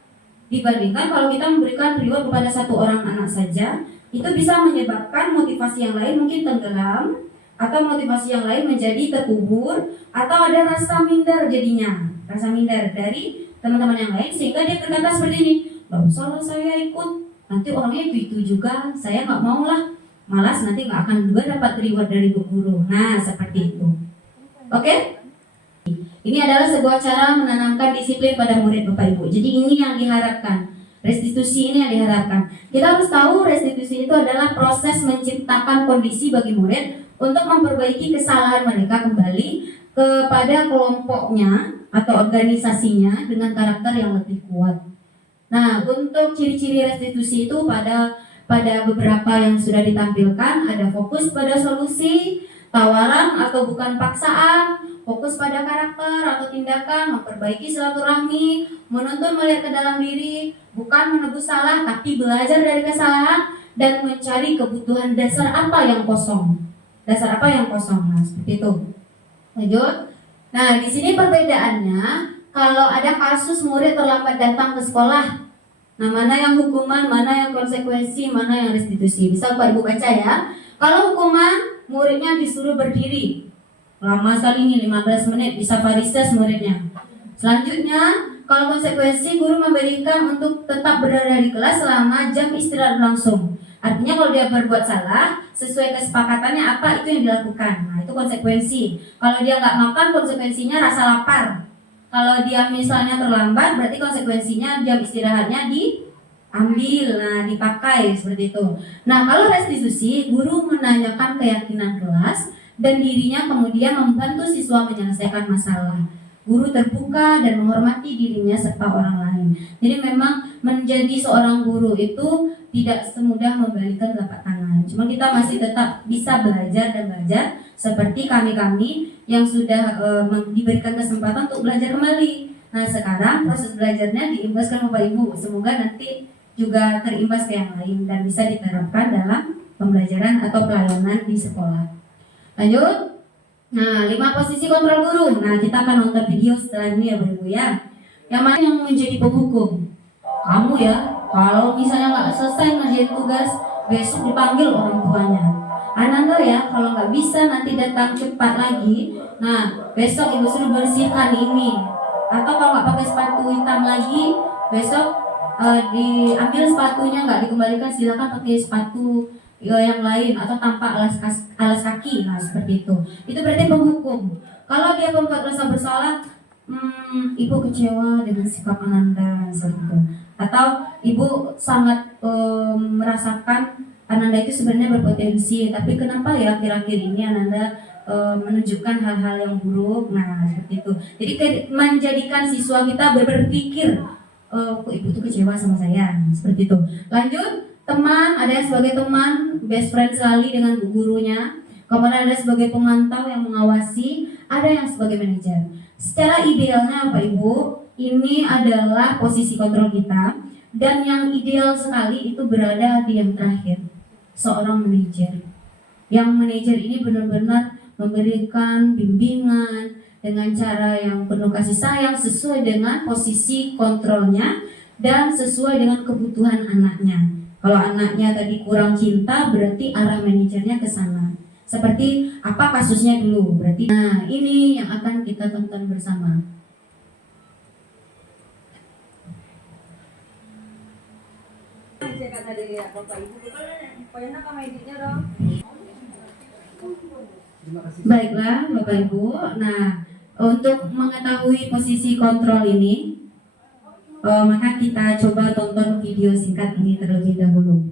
Dibandingkan kalau kita memberikan reward kepada 1 orang anak saja, itu bisa menyebabkan motivasi yang lain mungkin tenggelam, atau motivasi yang lain menjadi terkubur, atau ada rasa minder jadinya, rasa minder dari teman-teman yang lain, sehingga dia berkata seperti ini, gak usah lah saya ikut, nanti orangnya itu juga, saya gak mau lah, malas nanti gak akan juga dapat reward dari bu guru. Nah, seperti itu. Oke? Ini adalah sebuah cara menanamkan disiplin pada murid Bapak Ibu. Jadi ini yang diharapkan. Restitusi ini yang diharapkan. Kita harus tahu restitusi itu adalah proses menciptakan kondisi bagi murid untuk memperbaiki kesalahan mereka kembali kepada kelompoknya atau organisasinya dengan karakter yang lebih kuat. Nah, untuk ciri-ciri restitusi itu pada beberapa yang sudah ditampilkan, ada fokus pada solusi, tawaran atau bukan paksaan, fokus pada karakter atau tindakan, memperbaiki silaturahmi, menuntun melihat ke dalam diri, bukan menebus salah tapi belajar dari kesalahan, dan mencari kebutuhan dasar apa yang kosong. Dasar apa yang kosong, nah seperti itu. Lanjut. Nah, di sini perbedaannya, kalau ada kasus murid terlambat datang ke sekolah, Nah, mana yang hukuman, mana yang konsekuensi, mana yang restitusi. Bisa Bapak Ibu baca ya. Kalau hukuman, muridnya disuruh berdiri. Lama sekali ini, 15 menit, bisa varises muridnya. Selanjutnya, kalau konsekuensi, guru memberikan untuk tetap berada di kelas selama jam istirahat berlangsung. Artinya kalau dia berbuat salah, sesuai kesepakatannya apa itu yang dilakukan. Nah, itu konsekuensi. Kalau dia nggak makan, konsekuensinya rasa lapar. Kalau dia misalnya terlambat, berarti konsekuensinya jam istirahatnya diambil, nah dipakai seperti itu. Nah, kalau restitusi, guru menanyakan keyakinan kelas dan dirinya kemudian membantu siswa menyelesaikan masalah. Guru terbuka dan menghormati dirinya serta orang lain. Jadi memang menjadi seorang guru itu tidak semudah membalikan telapak tangan. Cuma kita masih tetap bisa belajar dan belajar seperti kami-kami yang sudah diberikan kesempatan untuk belajar kembali. Nah, sekarang proses belajarnya diimbaskan Bapak Ibu. Semoga nanti juga terimbas ke yang lain dan bisa diterapkan dalam pembelajaran atau pelayanan di sekolah. Lanjut. Nah, 5 posisi kontrol guru. Nah, kita akan nonton video setelah ini ya Bapak Ibu ya. Yang mana yang menjadi penghukum? Kamu ya. Kalau misalnya nggak selesai ngerjain tugas, besok dipanggil orang tuanya. Ananda ya, kalau nggak bisa nanti datang cepat lagi. Nah, besok ibu suruh bersihkan ini. Atau kalau nggak pakai sepatu hitam lagi, besok diambil sepatunya, nggak dikembalikan, silakan pakai sepatu yang lain atau tanpa alas kaki. Nah, seperti itu. Itu berarti penghukum. Kalau dia membuat rasa bersalah, ibu kecewa dengan sikap Ananda seperti itu. Atau ibu sangat merasakan Ananda itu sebenarnya berpotensi, tapi kenapa ya akhir-akhir ini Ananda menunjukkan hal-hal yang buruk. Nah, seperti itu. Jadi menjadikan siswa kita berpikir, kok ibu tuh kecewa sama saya. Seperti itu. Lanjut. Teman, ada yang sebagai teman, best friend sekali dengan gurunya. Kemudian ada sebagai pemantau yang mengawasi, ada yang sebagai manajer. Secara idealnya Bapak Ibu, ini adalah posisi kontrol kita. Dan yang ideal sekali itu berada di yang terakhir, seorang manajer. Yang manajer ini benar-benar memberikan bimbingan dengan cara yang penuh kasih sayang sesuai dengan posisi kontrolnya dan sesuai dengan kebutuhan anaknya. Kalau anaknya tadi kurang cinta, berarti arah manajernya ke sana. Seperti apa kasusnya dulu, berarti. Nah, ini yang akan kita tonton bersama. Kata dari Bapak Ibu, pokoknya kamu editnya dong. Baiklah Bapak Ibu. Nah, untuk mengetahui posisi kontrol ini, maka kita coba tonton video singkat ini terlebih dahulu.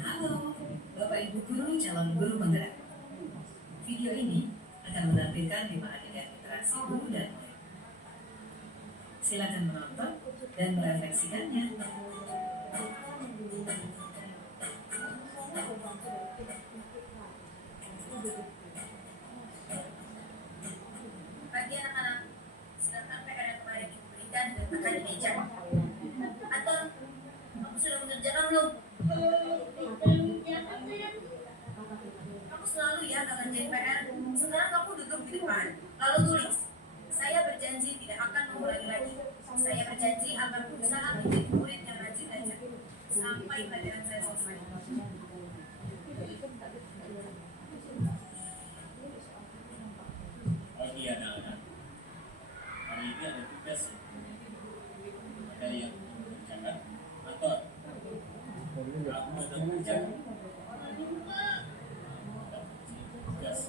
Halo, Bapak Ibu guru calon guru penggerak. Video ini akan menampilkan 5 adegan interaksi guru dan murid. Silakan menonton dan merefleksikannya. Bagi anak-anak, silakan PKR yang kemarin ibu berikan diletakkan di meja. Atau kamu sudah mengerjakan belum? Kamu selalu ya nggak ngerjain PR. Sekarang kamu duduk di depan, lalu tulis. Saya berjanji tidak akan mengulangi lagi. Saya berjanji akan berusaha menjadi murid yang rajin belajar sampai pelajaran saya selesai. Pagi anak-anak, hari ini ada tugas ya. Ada yang mengerjakan atau kamu ada mengerjakan? Tugas.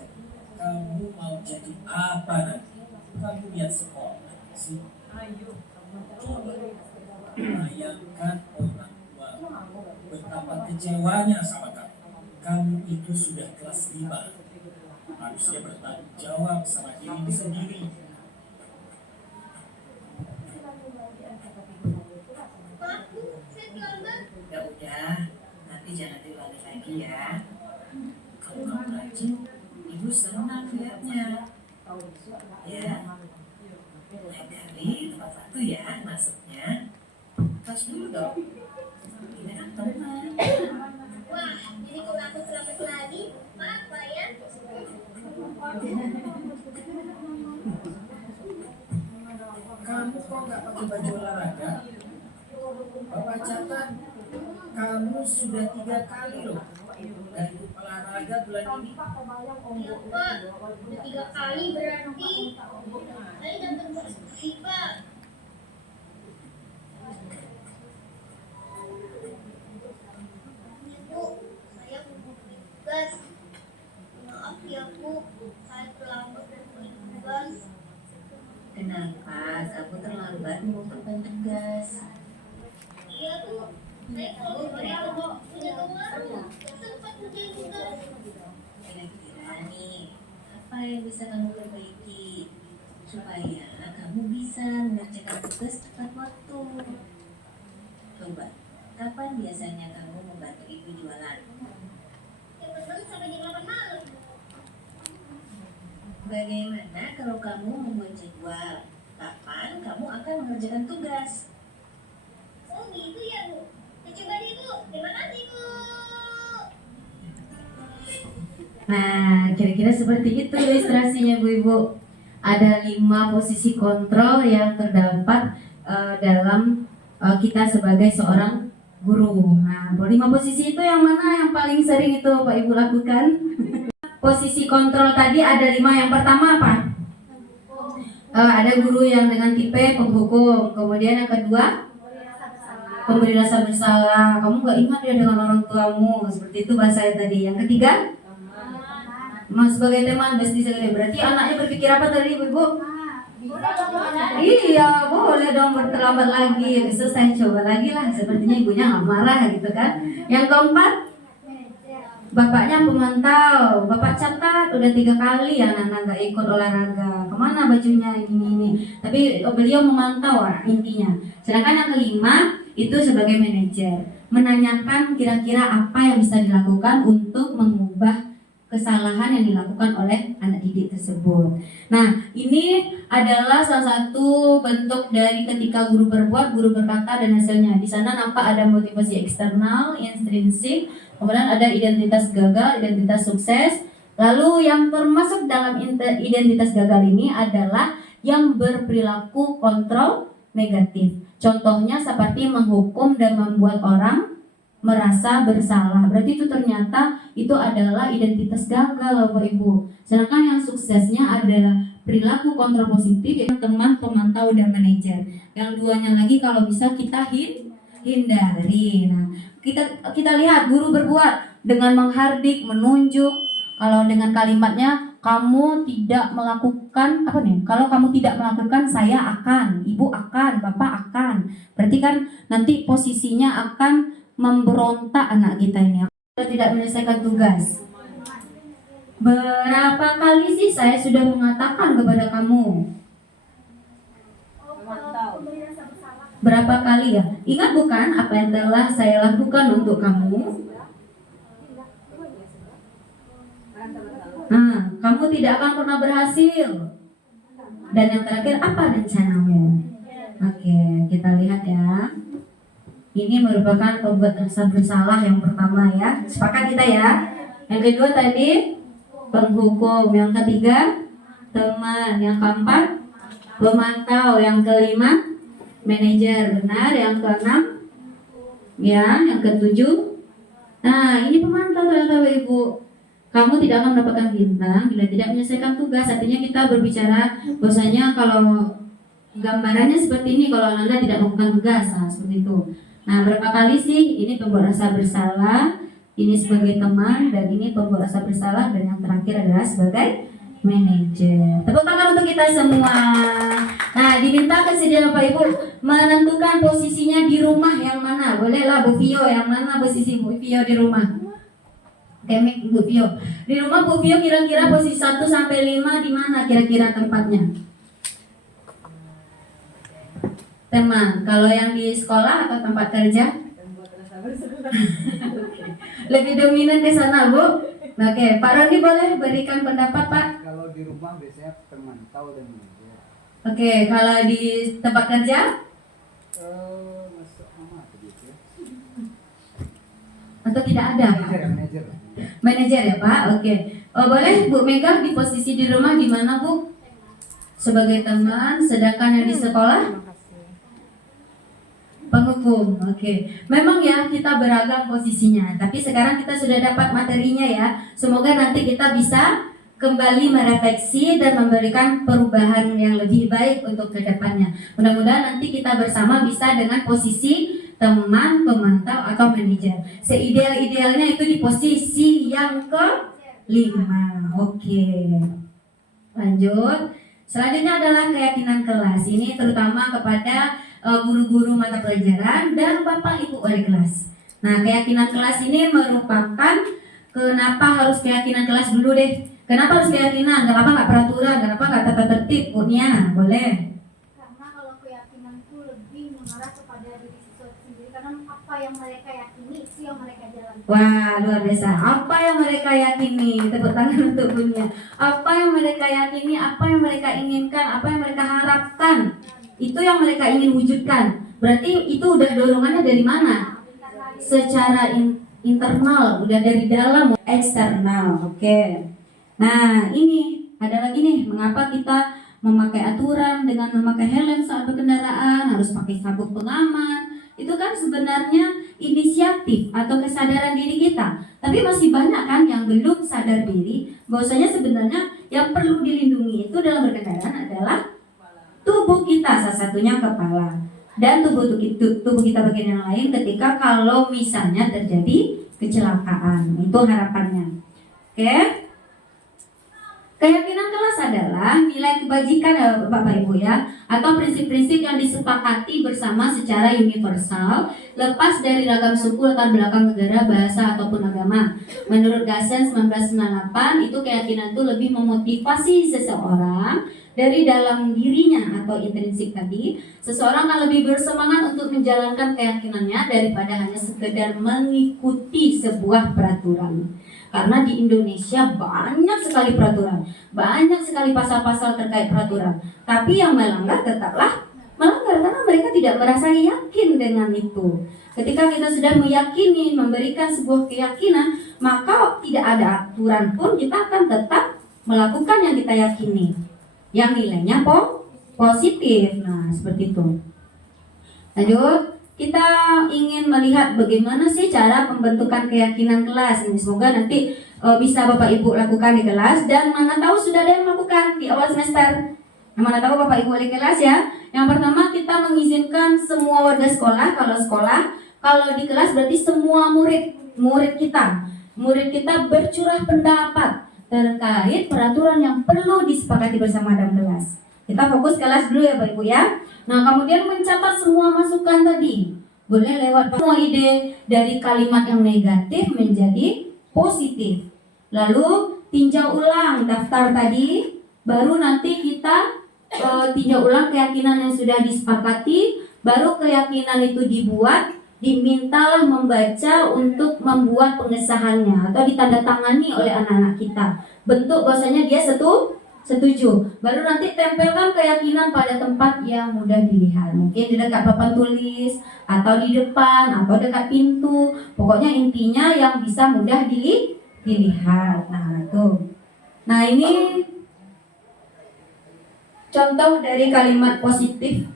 Kamu mau jadi apa nanti? Kamu lihat sekolah sih. Coba bayangkan orang tua betapa kecewanya sama kamu. Kamu itu sudah kelas 5. Harusnya bertanggung jawab sama diri sendiri. Ya udah, nanti jangan diulangi lagi ya. Kalau kamu rajin, ibu senang lihatnya. Ya, lain kali tepat waktu ya masuknya. Tos dulu dong. Ini kan teman. Wah, ini aku selamat lagi. Maaf Pak ya. Kamu kok nggak pakai baju olahraga? Bapak catat, kamu sudah 3 kali loh nggak ikut olahraga bulan ini. Ya Pak, udah 3 kali berarti saya dapat posisi Pak. Bu, saya mau tugas. Maaf ya Bu, saya terlambat untuk tugas. Kenapa kamu terlambat mengumpulkan tugas? Iya Bu, saya kalau punya kemarin sempat ngerjain tugas. Kira-kira nih, apa yang bisa kamu perbaiki supaya kamu bisa mengerjakan tugas tepat waktu? Coba, kapan biasanya kamu membantu ibu jualan? Yang penting sampai jam 8 malam. Bagaimana kalau kamu membuat jadwal? Kapan kamu akan mengerjakan tugas? Oh gitu ya Bu. Saya coba deh Bu. Terima kasih Bu. Nah, kira-kira seperti itu ilustrasinya Bu Ibu. Ada 5 posisi kontrol yang terdapat dalam kita sebagai seorang guru. Nah, 5 posisi itu yang mana yang paling sering itu Pak Ibu lakukan? Posisi kontrol tadi ada 5. Yang pertama apa? Ada guru yang dengan tipe penghukum. Kemudian yang kedua, pemberi rasa bersalah. Kamu gak ingat ya dengan orang tuamu. Seperti itu bahasa tadi. Yang ketiga, sebagai teman pasti sekali. Berarti anaknya berpikir apa tadi Ibu? Iya, boleh dong berterlambat lagi. Bisa saya coba lagi lah. Sepertinya ibunya nggak marah gitu kan. Yang keempat, bapaknya pemantau. Bapak catat udah 3 kali ya Nana nggak ikut olahraga. Kemana bajunya ini. Tapi beliau memantau intinya. Sedangkan yang kelima itu sebagai manajer, menanyakan kira-kira apa yang bisa dilakukan untuk mengubah kesalahan yang dilakukan oleh anak didik tersebut. Nah, ini adalah salah satu bentuk dari ketika guru berbuat, guru berkata dan hasilnya. Di sana nampak ada motivasi eksternal, intrinsik, kemudian ada identitas gagal, identitas sukses. Lalu yang termasuk dalam identitas gagal ini adalah yang berperilaku kontrol negatif. Contohnya seperti menghukum dan membuat orang merasa bersalah. Berarti itu ternyata itu adalah identitas gagal Bapak Ibu. Sedangkan yang suksesnya adalah perilaku kontrol positif, yaitu teman, pemantau, dan manajer. Yang duanya lagi kalau bisa kita hindari. Nah, kita lihat guru berbuat dengan menghardik, menunjuk. Kalau dengan kalimatnya kamu tidak melakukan apa nih? Kalau kamu tidak melakukan, saya akan, ibu akan, bapak akan. Berarti kan nanti posisinya akan memberontak anak kita ini. Kita tidak menyelesaikan tugas. Berapa kali sih saya sudah mengatakan kepada kamu? Berapa kali ya? Ingat bukan apa yang telah saya lakukan untuk kamu? Nah, kamu tidak akan pernah berhasil. Dan yang terakhir, apa rencanamu? Oke, kita lihat ya. Ini merupakan pembuat rasa bersalah yang pertama ya. Sepakat kita ya. Yang kedua tadi penghukum. Yang ketiga teman. Yang keempat pemantau. Yang kelima manajer. Benar. Yang keenam ya. Yang ketujuh. Nah, ini pemantau ternyata Ibu. Kamu tidak akan mendapatkan bintang bila tidak menyelesaikan tugas. Artinya kita berbicara bahwasanya kalau gambarannya seperti ini, kalau Anda tidak melakukan tugas, nah seperti itu. Nah, berapa kali sih ini pembuat rasa bersalah, ini sebagai teman, dan ini pembuat rasa bersalah, dan yang terakhir adalah sebagai manajer. Tepuk tangan untuk kita semua. Nah, diminta kesediaan Bapak Ibu menentukan posisinya di rumah yang mana. Bolehlah Bu Vio, yang mana posisi Bu Vio di rumah? Kemik Bu Vio. Di rumah Bu Vio kira-kira posisi 1 sampai 5 di mana kira-kira tempatnya? Teman, kalau yang di sekolah atau tempat kerja? Lebih dominan ke sana, Bu. Oke, Pak Roni boleh berikan pendapat, Pak? Kalau di rumah biasanya pemantau dan manajer. Oke, kalau di tempat kerja? Masuk sama apa gitu ya? Atau tidak ada? Manajer. Manajer ya Pak, oke. Boleh Bu Mega di posisi di rumah di mana Bu? Sebagai teman, sedangkan yang di sekolah? Penghukum, oke. Memang ya kita beragam posisinya, tapi sekarang kita sudah dapat materinya ya. Semoga nanti kita bisa kembali merefleksi dan memberikan perubahan yang lebih baik untuk kedepannya. Mudah-mudahan nanti kita bersama bisa dengan posisi teman, pemantau atau manajer. Seideal-idealnya itu di posisi yang ke-5. Oke. Lanjut. Selanjutnya adalah keyakinan kelas. Ini terutama kepada guru-guru mata pelajaran dan Bapak Ibu wali kelas. Nah, keyakinan kelas ini merupakan kenapa harus keyakinan kelas dulu deh. Kenapa harus keyakinan? Kenapa nggak peraturan? Kenapa nggak tata tertib? Bu Nia, boleh. Karena kalau keyakinan itu lebih mengarah kepada diri siswa sendiri, karena apa yang mereka yakini itu yang mereka jalankan. Wah, luar biasa. Apa yang mereka yakini? Tepuk tangan untuk Bu Nia. Apa yang mereka yakini? Apa yang mereka inginkan? Apa yang mereka harapkan? Itu yang mereka ingin wujudkan. Berarti itu udah dorongannya dari mana? Secara internal, udah dari dalam, eksternal. Oke. Nah, ini ada lagi nih, mengapa kita memakai aturan dengan memakai helm saat berkendaraan, harus pakai sabuk pengaman. Itu kan sebenarnya inisiatif atau kesadaran diri kita. Tapi masih banyak kan yang belum sadar diri bahwasanya sebenarnya yang perlu dilindungi itu dalam berkendaraan adalah tubuh kita, salah satunya kepala, dan tubuh kita bagian yang lain ketika kalau misalnya terjadi kecelakaan. Itu harapannya. Oke. Keyakinan kelas adalah nilai kebajikan ya Bapak Ibu ya, atau prinsip-prinsip yang disepakati bersama secara universal, lepas dari ragam suku, latar belakang negara, bahasa ataupun agama. Menurut Gassen 1998, itu keyakinan itu lebih memotivasi seseorang dari dalam dirinya atau intrinsik tadi. Seseorang akan lebih bersemangat untuk menjalankan keyakinannya daripada hanya sekedar mengikuti sebuah peraturan. Karena di Indonesia banyak sekali peraturan, banyak sekali pasal-pasal terkait peraturan. Tapi yang melanggar tetaplah melanggar karena mereka tidak merasa yakin dengan itu. Ketika kita sudah meyakini, memberikan sebuah keyakinan, maka tidak ada aturan pun kita akan tetap melakukan yang kita yakini, yang nilainya positif. Nah, seperti itu. Lanjut. Kita ingin melihat bagaimana sih cara pembentukan keyakinan kelas ini. Semoga nanti bisa Bapak Ibu lakukan di kelas, dan mana tahu sudah ada yang melakukan di awal semester. Yang mana tahu Bapak Ibu wali kelas ya. Yang pertama, kita mengizinkan semua warga sekolah, kalau di kelas berarti semua murid kita bercurah pendapat terkait peraturan yang perlu disepakati bersama dalam kelas. Kita fokus kelas dulu ya Bapak Ibu ya. Nah, kemudian mencatat semua masukan tadi. Boleh lewat semua ide dari kalimat yang negatif menjadi positif. Lalu tinjau ulang daftar tadi, baru nanti kita tinjau ulang keyakinan yang sudah disepakati, baru keyakinan itu dibuat, dimintalah membaca untuk membuat pengesahannya atau ditandatangani oleh anak-anak kita. Bentuk bahwasanya dia setuju. Baru nanti tempelkan keyakinan pada tempat yang mudah dilihat. Mungkin di dekat papan tulis, atau di depan, atau dekat pintu. Pokoknya intinya yang bisa mudah dilihat. Nah, itu. Nah, ini contoh dari kalimat positif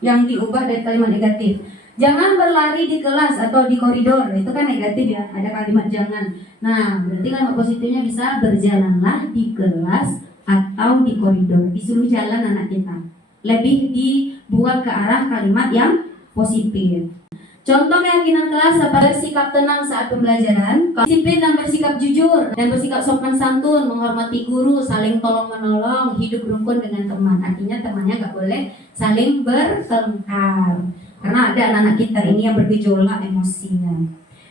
yang diubah dari kalimat negatif. Jangan berlari di kelas atau di koridor. Itu kan negatif ya, ada kalimat jangan. Nah, berarti kalimat positifnya bisa berjalanlah di kelas atau di koridor, disuruh jalan anak kita. Lebih dibuat ke arah kalimat yang positif. Contoh keyakinan kelas apa? Bersikap tenang saat pembelajaran, disiplin dan bersikap jujur, dan bersikap sopan santun, menghormati guru, saling tolong menolong, hidup rukun dengan teman. Artinya temannya gak boleh saling bertengkar, karena ada anak-anak kita ini yang bergejolak emosinya.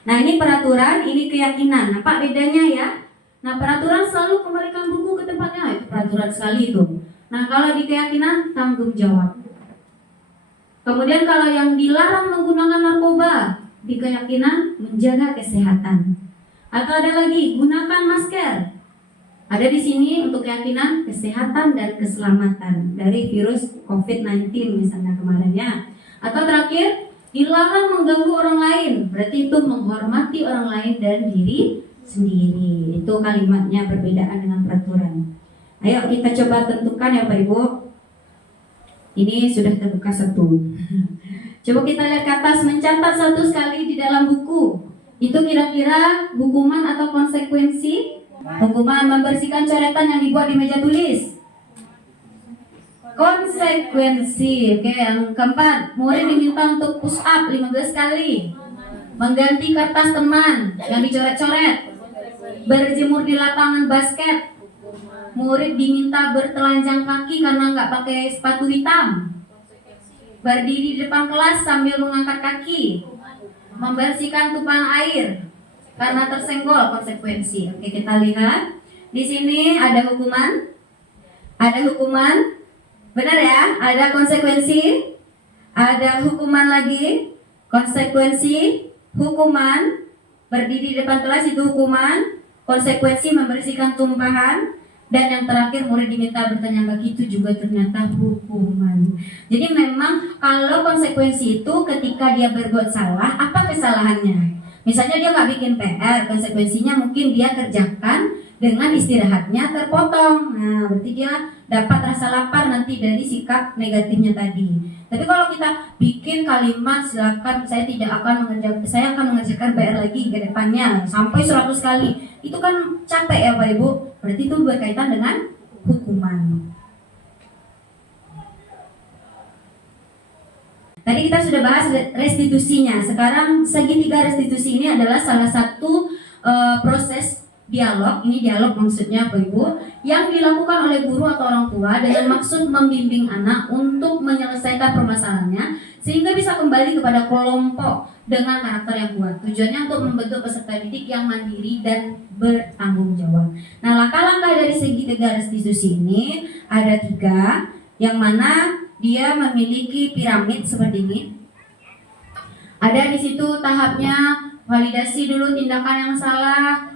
Nah, ini peraturan, ini keyakinan. Nampak bedanya ya? Nah, peraturan selalu kembalikan buku ke tempatnya, itu peraturan sekali itu. Nah, kalau di keyakinan tanggung jawab. Kemudian kalau yang dilarang menggunakan narkoba, di keyakinan menjaga kesehatan. Atau ada lagi gunakan masker. Ada di sini untuk keyakinan kesehatan dan keselamatan dari virus COVID-19 misalnya kemarin ya. Atau terakhir, dilarang mengganggu orang lain. Berarti itu menghormati orang lain dan diri sendiri. Itu kalimatnya perbedaan dengan peraturan. Ayo kita coba tentukan ya Pak Ibu. Ini sudah terbuka satu. Coba kita lihat ke atas, mencatat satu sekali di dalam buku. Itu kira-kira hukuman atau konsekuensi? Hukuman membersihkan coretan yang dibuat di meja tulis. Konsekuensi. Oke, yang keempat, murid diminta untuk push up 15 kali. Mengganti kertas teman yang dicoret-coret. Berjemur di lapangan basket. Murid diminta bertelanjang kaki karena nggak pakai sepatu hitam. Berdiri di depan kelas sambil mengangkat kaki. Membersihkan tumpahan air karena tersenggol, konsekuensi. Oke, kita lihat. Di sini ada hukuman. Ada hukuman. Benar ya? Ada konsekuensi. Ada hukuman lagi. Konsekuensi, hukuman. Berdiri di depan kelas itu hukuman. Konsekuensi membersihkan tumpahan. Dan yang terakhir murid diminta bertanya kaki itu juga ternyata hukuman. Jadi memang kalau konsekuensi itu ketika dia berbuat salah, apa kesalahannya? Misalnya dia nggak bikin PR, konsekuensinya mungkin dia kerjakan dengan istirahatnya terpotong. Nah, berarti dia dapat rasa lapar nanti dari sikap negatifnya tadi. Tapi kalau kita bikin kalimat silakan saya akan mengerjakan PR lagi ke depannya sampai 100 kali. Itu kan capek ya Pak Ibu. Berarti itu berkaitan dengan hukuman. Tadi kita sudah bahas restitusinya. Sekarang segitiga restitusi ini adalah salah satu proses dialog. Ini dialog maksudnya Bapak Ibu, yang dilakukan oleh guru atau orang tua dengan maksud membimbing anak untuk menyelesaikan permasalahannya sehingga bisa kembali kepada kelompok dengan karakter yang kuat. Tujuannya untuk membentuk peserta didik yang mandiri dan bertanggung jawab. Nah, langkah-langkah dari segitiga restitusi ini ada 3, yang mana dia memiliki piramid seperti ini. Ada di situ tahapnya validasi dulu tindakan yang salah.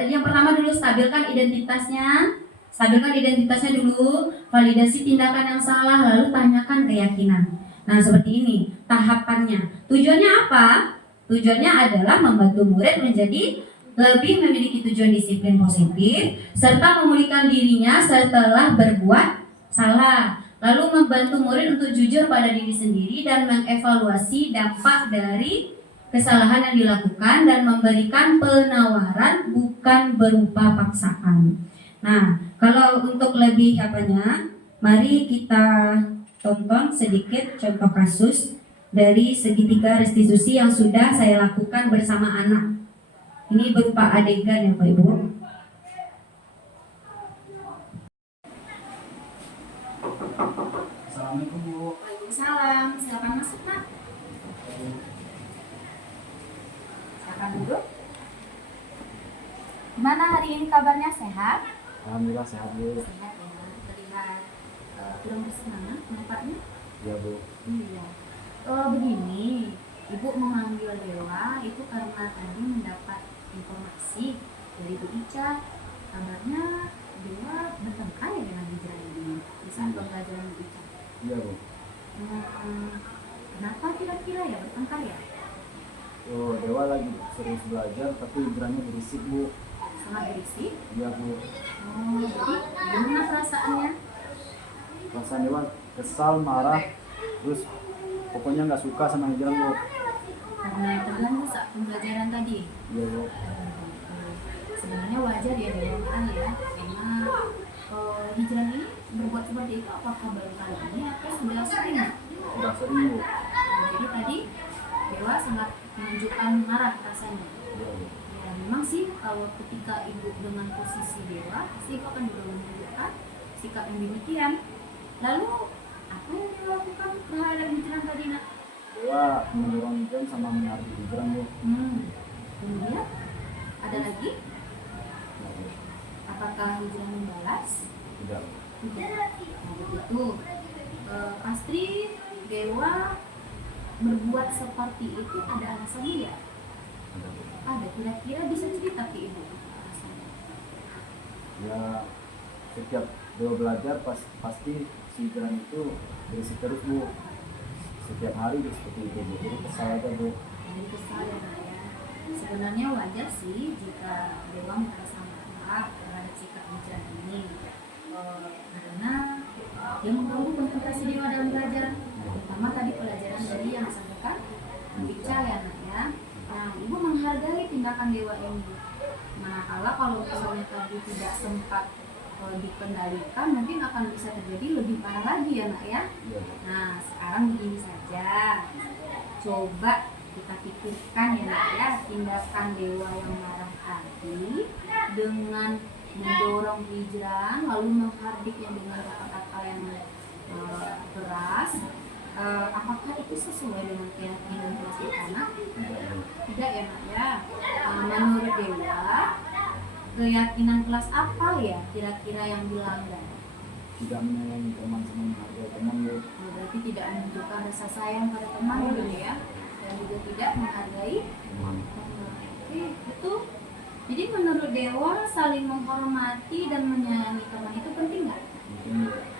Yang pertama dulu stabilkan identitasnya dulu, validasi tindakan yang salah, lalu tanyakan keyakinan. Nah, seperti ini tahapannya. Tujuannya apa? Tujuannya adalah membantu murid menjadi lebih memiliki tujuan disiplin positif serta memulihkan dirinya setelah berbuat salah. Lalu membantu murid untuk jujur pada diri sendiri dan mengevaluasi dampak dari kesalahan yang dilakukan dan memberikan penawaran bukan berupa paksaan. Nah, kalau untuk lebih mari kita tonton sedikit contoh kasus dari segitiga restitusi yang sudah saya lakukan bersama anak. Ini berupa adegan ya Pak Ibu. Assalamualaikum Bu. Waalaikumsalam. Silakan masuk, Nak. Silakan duduk. Gimana hari ini kabarnya, sehat? Alhamdulillah sehat Bu. Sehat ya. Terlihat kurang bersemangat nampaknya. Ya Bu. Iya. Begini, Ibu memanggil Dewa itu karena tadi mendapat informasi dari Bu Ica. Kabarnya Dewa bertengkar ya dengan Hijrah ini di saat pembelajaran Bu Ica. Iya Bu. Kenapa kira-kira ya bertengkar ya? Oh, Dewa lagi serius belajar tapi hijrahnya berisik Bu. Sangat berisik. Iya Bu. Jadi gimana perasaannya? Perasaan Dewa kesal, marah, terus pokoknya nggak suka sama hijrah Bu. Karena terganggu saat pembelajaran tadi. Iya Bu. Sebenarnya wajar ya Dewa ya, karena Hijrah ini berbuat seperti itu apakah baru kali ini atau sudah sering? Sudah sering Bu. Jadi tadi Dewa sangat menunjukkan marah rasanya. Iya Bu. Ya memang sih kalau ketika ibu dengan posisi Dewa, pasti ibu akan juga menunjukkan sikap yang demikian. Lalu apa yang Dewa lakukan terhadap Hijrah tadi nak? Dewa mendorong hijrah sama menarik hijrah Bu. Kemudian ada lagi? Ya, Bu. Apakah Hijrah membalas? Tidak. Tidak. Nah begitu. Pasti Dewa berbuat seperti itu ada alasannya ya? Ada Bu. Ada, kira-kira bisa cerita ke ibu alasannya? Ya setiap Dewa belajar pasti si hijrah itu berisik terus Bu. Setiap hari seperti itu Bu. Jadi kesal aja Bu. Jadi kesal ya Nak, ya. sebenarnya wajar sih jika dewa merasa marah terhadap sikap Hijrah ini, karena dia mengganggu konsentrasi dewa dalam belajar, terutama tadi pelajaran dari yang disampaikan Ica ya nak ya. Nah, ibu menghargai tindakan dewa ini. Manakala kalau misalnya tadi tidak sempat dikendalikan, mungkin akan bisa terjadi lebih parah lagi ya nak ya. Nah, sekarang begini saja, coba kita pikirkan ya nak ya, tindakan dewa yang marah tadi dengan mendorong Hijrah lalu menghardiknya dengan kata-kata yang keras, apakah itu sesuai dengan keyakinan kelas anak? Tidak ya nak ya. Menurut dewa, keyakinan kelas apa ya kira-kira yang dilanggar? Tidak menyayangi teman sama menghargai teman, Bu. Berarti tidak menunjukkan rasa sayang pada teman ya, dan juga tidak menghargai Teman. teman. Oke, itu. Jadi menurut dewa saling menghormati dan menyayangi teman itu penting nggak? Mungkin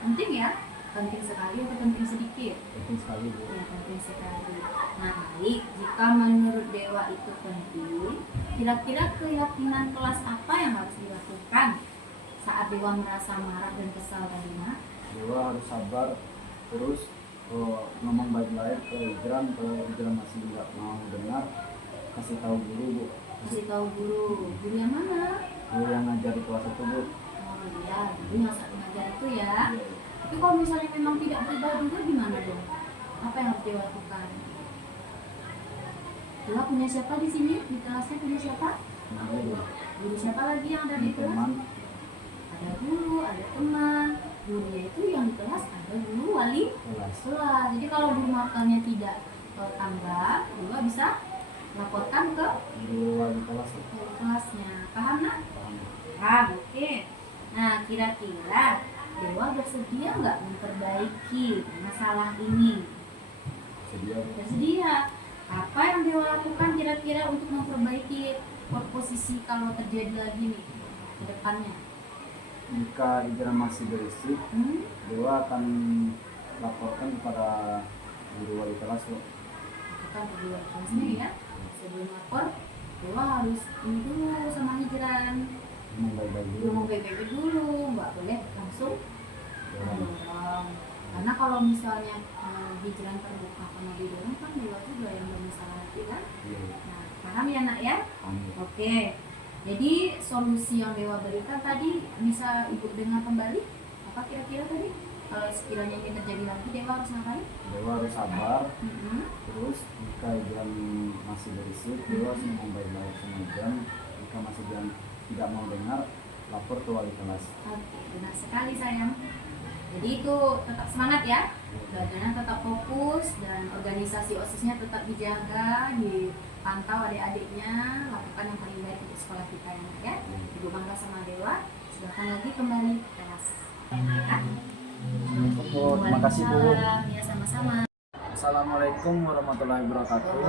Penting ya? Penting sekali atau penting sedikit? penting sekali, Bu. Ya, penting sekali. Nah, baik, jika menurut dewa itu penting, kira-kira keyakinan kelas apa yang harus dilakukan saat dewa merasa marah dan kesal tadi, Mak? Dewa harus sabar, terus ngomong baik-baik ke Hijrah. Kalau Hijrah masih nggak mau dengar, kasih tahu guru, Bu. Kasih tahu guru. Guru yang mana? Guru yang ngajar di kelas itu, Bu. Oh iya, guru yang saat mengajar itu ya. Iya. Tapi kalau misalnya memang tidak berubah juga gimana dong? Apa yang harus dewa lakukan? Dewa punya siapa di sini? Di kelasnya punya siapa? Nah, Bu. Guru siapa lagi yang ada di kelas? Teman, Ada guru, ada teman. Gurunya itu yang di kelas ada guru wali kelas. kelas. Jadi kalau guru makannya tidak tanggap, dewa bisa laporkan ke Guru wali kelas, Bu. wali kelasnya. Paham nak? Paham. Paham, oke. Nah, kira-kira dewa bersedia nggak memperbaiki masalah ini? Sedia, Bu. Bersedia. Apa yang dewa lakukan kira-kira untuk memperbaiki posisi kalau terjadi lagi nih ke depannya? Jika Hijrah masih berisik, Hmm? Dewa akan laporkan kepada guru wali kelas, Bu. Lakukan kedua kelasnya ya. Sebelum lapor, dewa harus ini dulu sama Hijrah. Ngomong baik-baik dulu. Ngomong baik-baik dulu, nggak boleh langsung Dewa. dorong. Karena kalau misalnya Hijrah terbuka sama didorong kan dewa juga yang bermasalah hati kan. Iya, Bu. Nah, paham ya nak ya? Paham, Bu. Oke. Jadi solusi yang dewa berikan tadi bisa ibu dengar kembali? Apa kira-kira tadi? Kalau sekiranya ini terjadi lagi, dewa harus ngapain? Dewa harus sabar. Mm-mm. Terus jika Hijrah masih berisik, Dewa harus ngomong baik-baik sama Hijrah. Jika masih tidak mau dengar, lapor ke wali kelas. Oke, benar sekali sayang. Jadi itu tetap semangat ya. Belajarnya tetap fokus dan organisasi OSISnya tetap dijaga, dipantau adik-adiknya, lakukan yang paling baik untuk sekolah kita ya. Ibu bangga sama dewa. Silakan lagi kembali ke kelas. Ya. Bu, terima kasih, Bu. Waalaikumsalam. Ya, sama-sama. Assalamualaikum warahmatullahi wabarakatuh.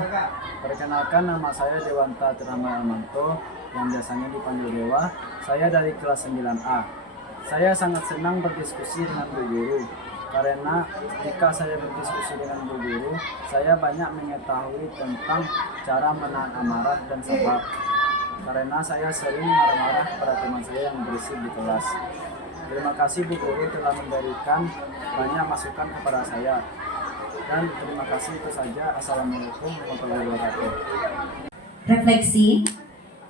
Perkenalkan, nama saya Dewanta Tirama Armanto yang biasanya dipanggil Dewa. Saya dari kelas 9A. Saya sangat senang berdiskusi dengan Bu Guru karena jika saya berdiskusi dengan Bu Guru, saya banyak mengetahui tentang cara menahan amarah dan sabar. Karena saya sering marah-marah pada teman saya yang berisik di kelas. Terima kasih Bu Guru telah memberikan banyak masukan kepada saya. Dan terima kasih, itu saja. Assalamualaikum warahmatullahi wabarakatuh. Refleksi,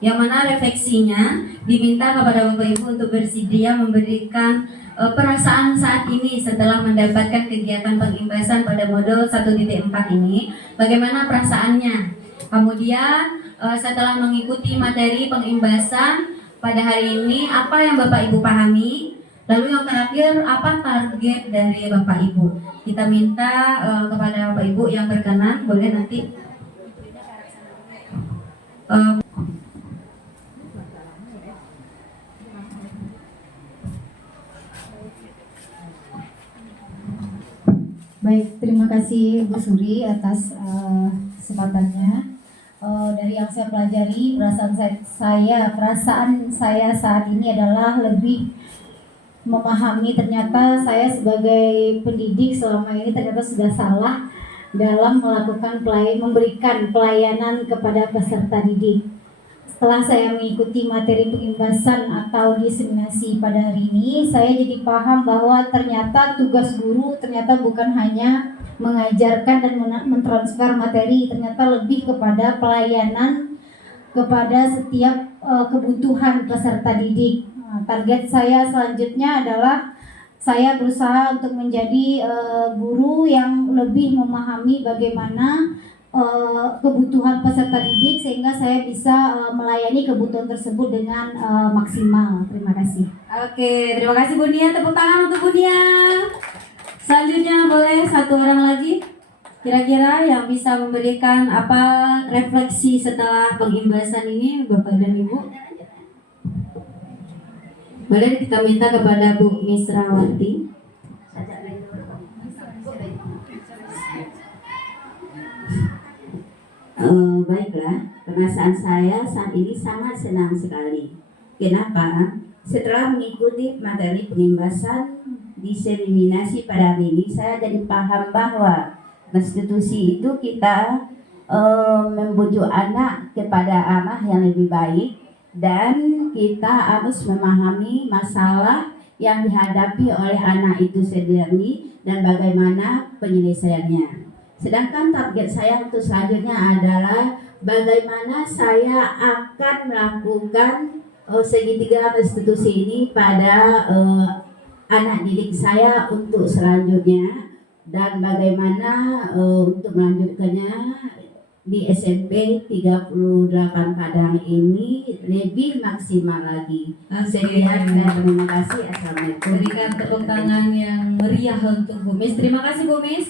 yang mana refleksinya diminta kepada Bapak Ibu untuk bersedia memberikan perasaan saat ini setelah mendapatkan kegiatan pengimbasan pada modul 1.4 ini. Bagaimana perasaannya? Kemudian setelah mengikuti materi pengimbasan pada hari ini, apa yang Bapak Ibu pahami? Lalu yang terakhir, apa target dari Bapak Ibu? Kita minta kepada Bapak Ibu yang berkenan, boleh nanti Baik, terima kasih Bu Suri atas kesempatannya. Dari yang saya pelajari, perasaan saya saat ini adalah lebih memahami ternyata saya sebagai pendidik selama ini ternyata sudah salah dalam melakukan memberikan pelayanan kepada peserta didik. Setelah saya mengikuti materi pengimbasan atau diseminasi pada hari ini, saya jadi paham bahwa ternyata tugas guru ternyata bukan hanya mengajarkan dan mentransfer materi, ternyata lebih kepada pelayanan kepada setiap kebutuhan peserta didik. Target saya selanjutnya adalah saya berusaha untuk menjadi guru yang lebih memahami bagaimana kebutuhan peserta didik sehingga saya bisa melayani kebutuhan tersebut dengan maksimal. Terima kasih. Oke, terima kasih Bu Nia. Tepuk tangan untuk Bu Nia. Selanjutnya boleh satu orang lagi kira-kira yang bisa memberikan apa refleksi setelah pengimbasan ini Bapak dan Ibu. Boleh kita minta kepada Bu Misrawati. Baiklah, perasaan saya saat ini sangat senang sekali. Kenapa? Setelah mengikuti materi pengimbasan diseminasi pada hari ini, saya jadi paham bahwa konstitusi itu kita membujuk anak kepada arah yang lebih baik, dan kita harus memahami masalah yang dihadapi oleh anak itu sendiri dan bagaimana penyelesaiannya. Sedangkan target saya untuk selanjutnya adalah bagaimana saya akan melakukan segitiga restitusi ini pada anak didik saya untuk selanjutnya, dan bagaimana untuk melanjutkannya di SMP 38 Padang ini lebih maksimal lagi. Sekian dan terima kasih. Assalamualaikum. Berikan tepuk tangan yang meriah untuk Bu Mis. Terima kasih Bu Mis.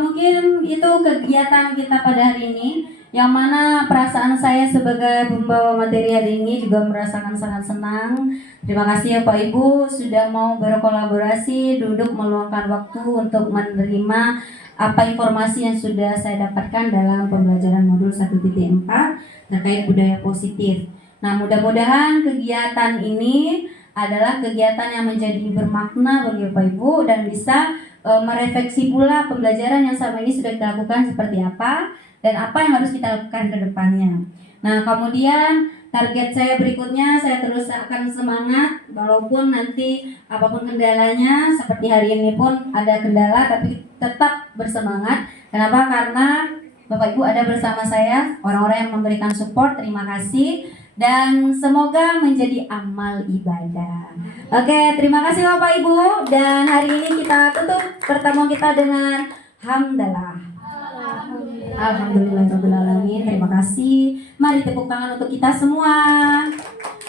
Mungkin itu kegiatan kita pada hari ini, yang mana perasaan saya sebagai pembawa materi hari ini juga merasakan sangat senang. Terima kasih ya Pak Ibu sudah mau berkolaborasi, duduk meluangkan waktu untuk menerima apa informasi yang sudah saya dapatkan dalam pembelajaran modul 1.4 terkait budaya positif. Nah, mudah-mudahan kegiatan ini adalah kegiatan yang menjadi bermakna bagi Bapak Ibu dan bisa merefleksi pula pembelajaran yang selama ini sudah kita lakukan seperti apa dan apa yang harus kita lakukan ke depannya. Nah, kemudian target saya berikutnya, saya terus akan semangat walaupun nanti apapun kendalanya, seperti hari ini pun ada kendala tapi tetap bersemangat. Kenapa? Karena Bapak Ibu ada bersama saya, orang-orang yang memberikan support. Terima kasih. Dan semoga menjadi amal ibadah. Oke, terima kasih Bapak Ibu. Dan hari ini kita tutup pertemuan kita dengan hamdalah. Alhamdulillahirrahmanirrahim. Terima kasih. Mari tepuk tangan untuk kita semua.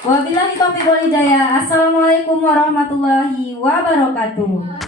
Wabillahi taufiq wal hidayah. Assalamualaikum warahmatullahi wabarakatuh.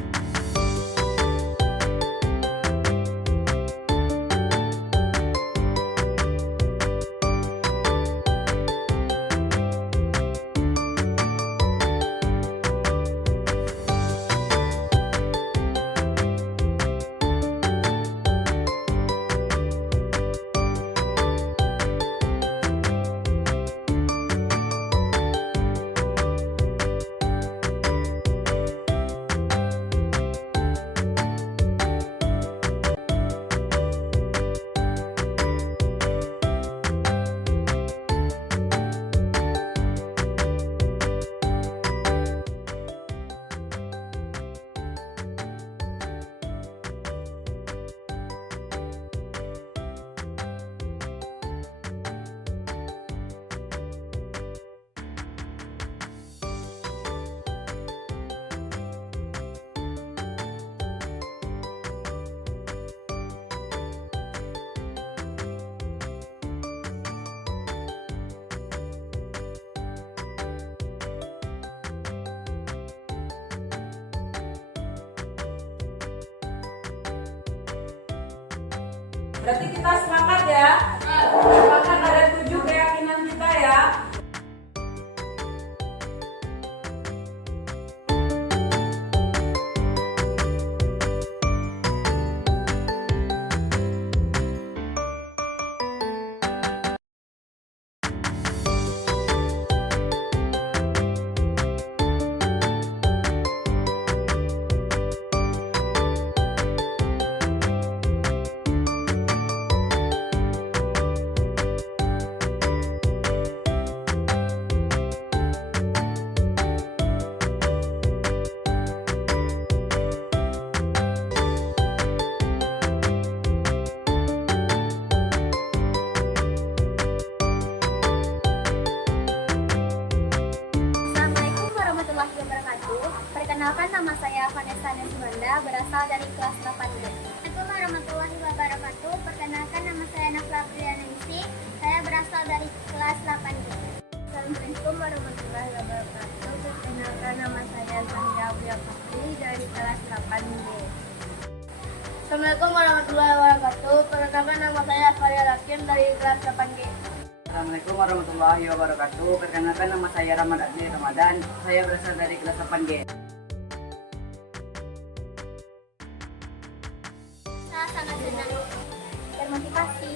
Berarti kita semangat ya. Semangat, ada 7 keyakinan kita ya. nama saya Vanessa Nesmanda, berasal dari kelas 8D. Assalamualaikum warahmatullahi wabarakatuh. Perkenalkan, nama saya Nafla Priyaningsi. Saya berasal dari kelas 8D. Assalamualaikum warahmatullahi wabarakatuh. Perkenalkan, nama saya Sandra Buya Fakri dari kelas 8D. Assalamualaikum warahmatullahi wabarakatuh. Perkenalkan, nama saya Faria Rakim dari kelas 8D. Assalamualaikum warahmatullahi wabarakatuh. Perkenalkan, nama saya Rahmat Adli Ramadan. Saya berasal dari kelas 8G. Saya sangat senang termotivasi.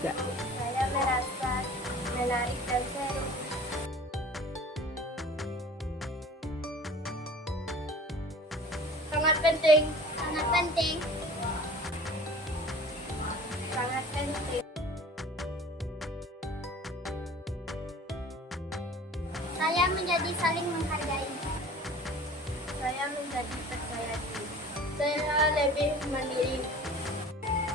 Ya. Saya merasa menarik dan seru. Sangat penting. Sangat penting. Sangat penting. Saya menjadi saling menghargai. Saya menjadi percaya diri. Saya lebih mandiri.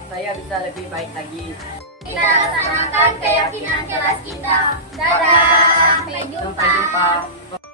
Saya bisa lebih baik lagi. Kita laksanakan keyakinan kelas kita. Dadah, sampai jumpa. Sampai jumpa.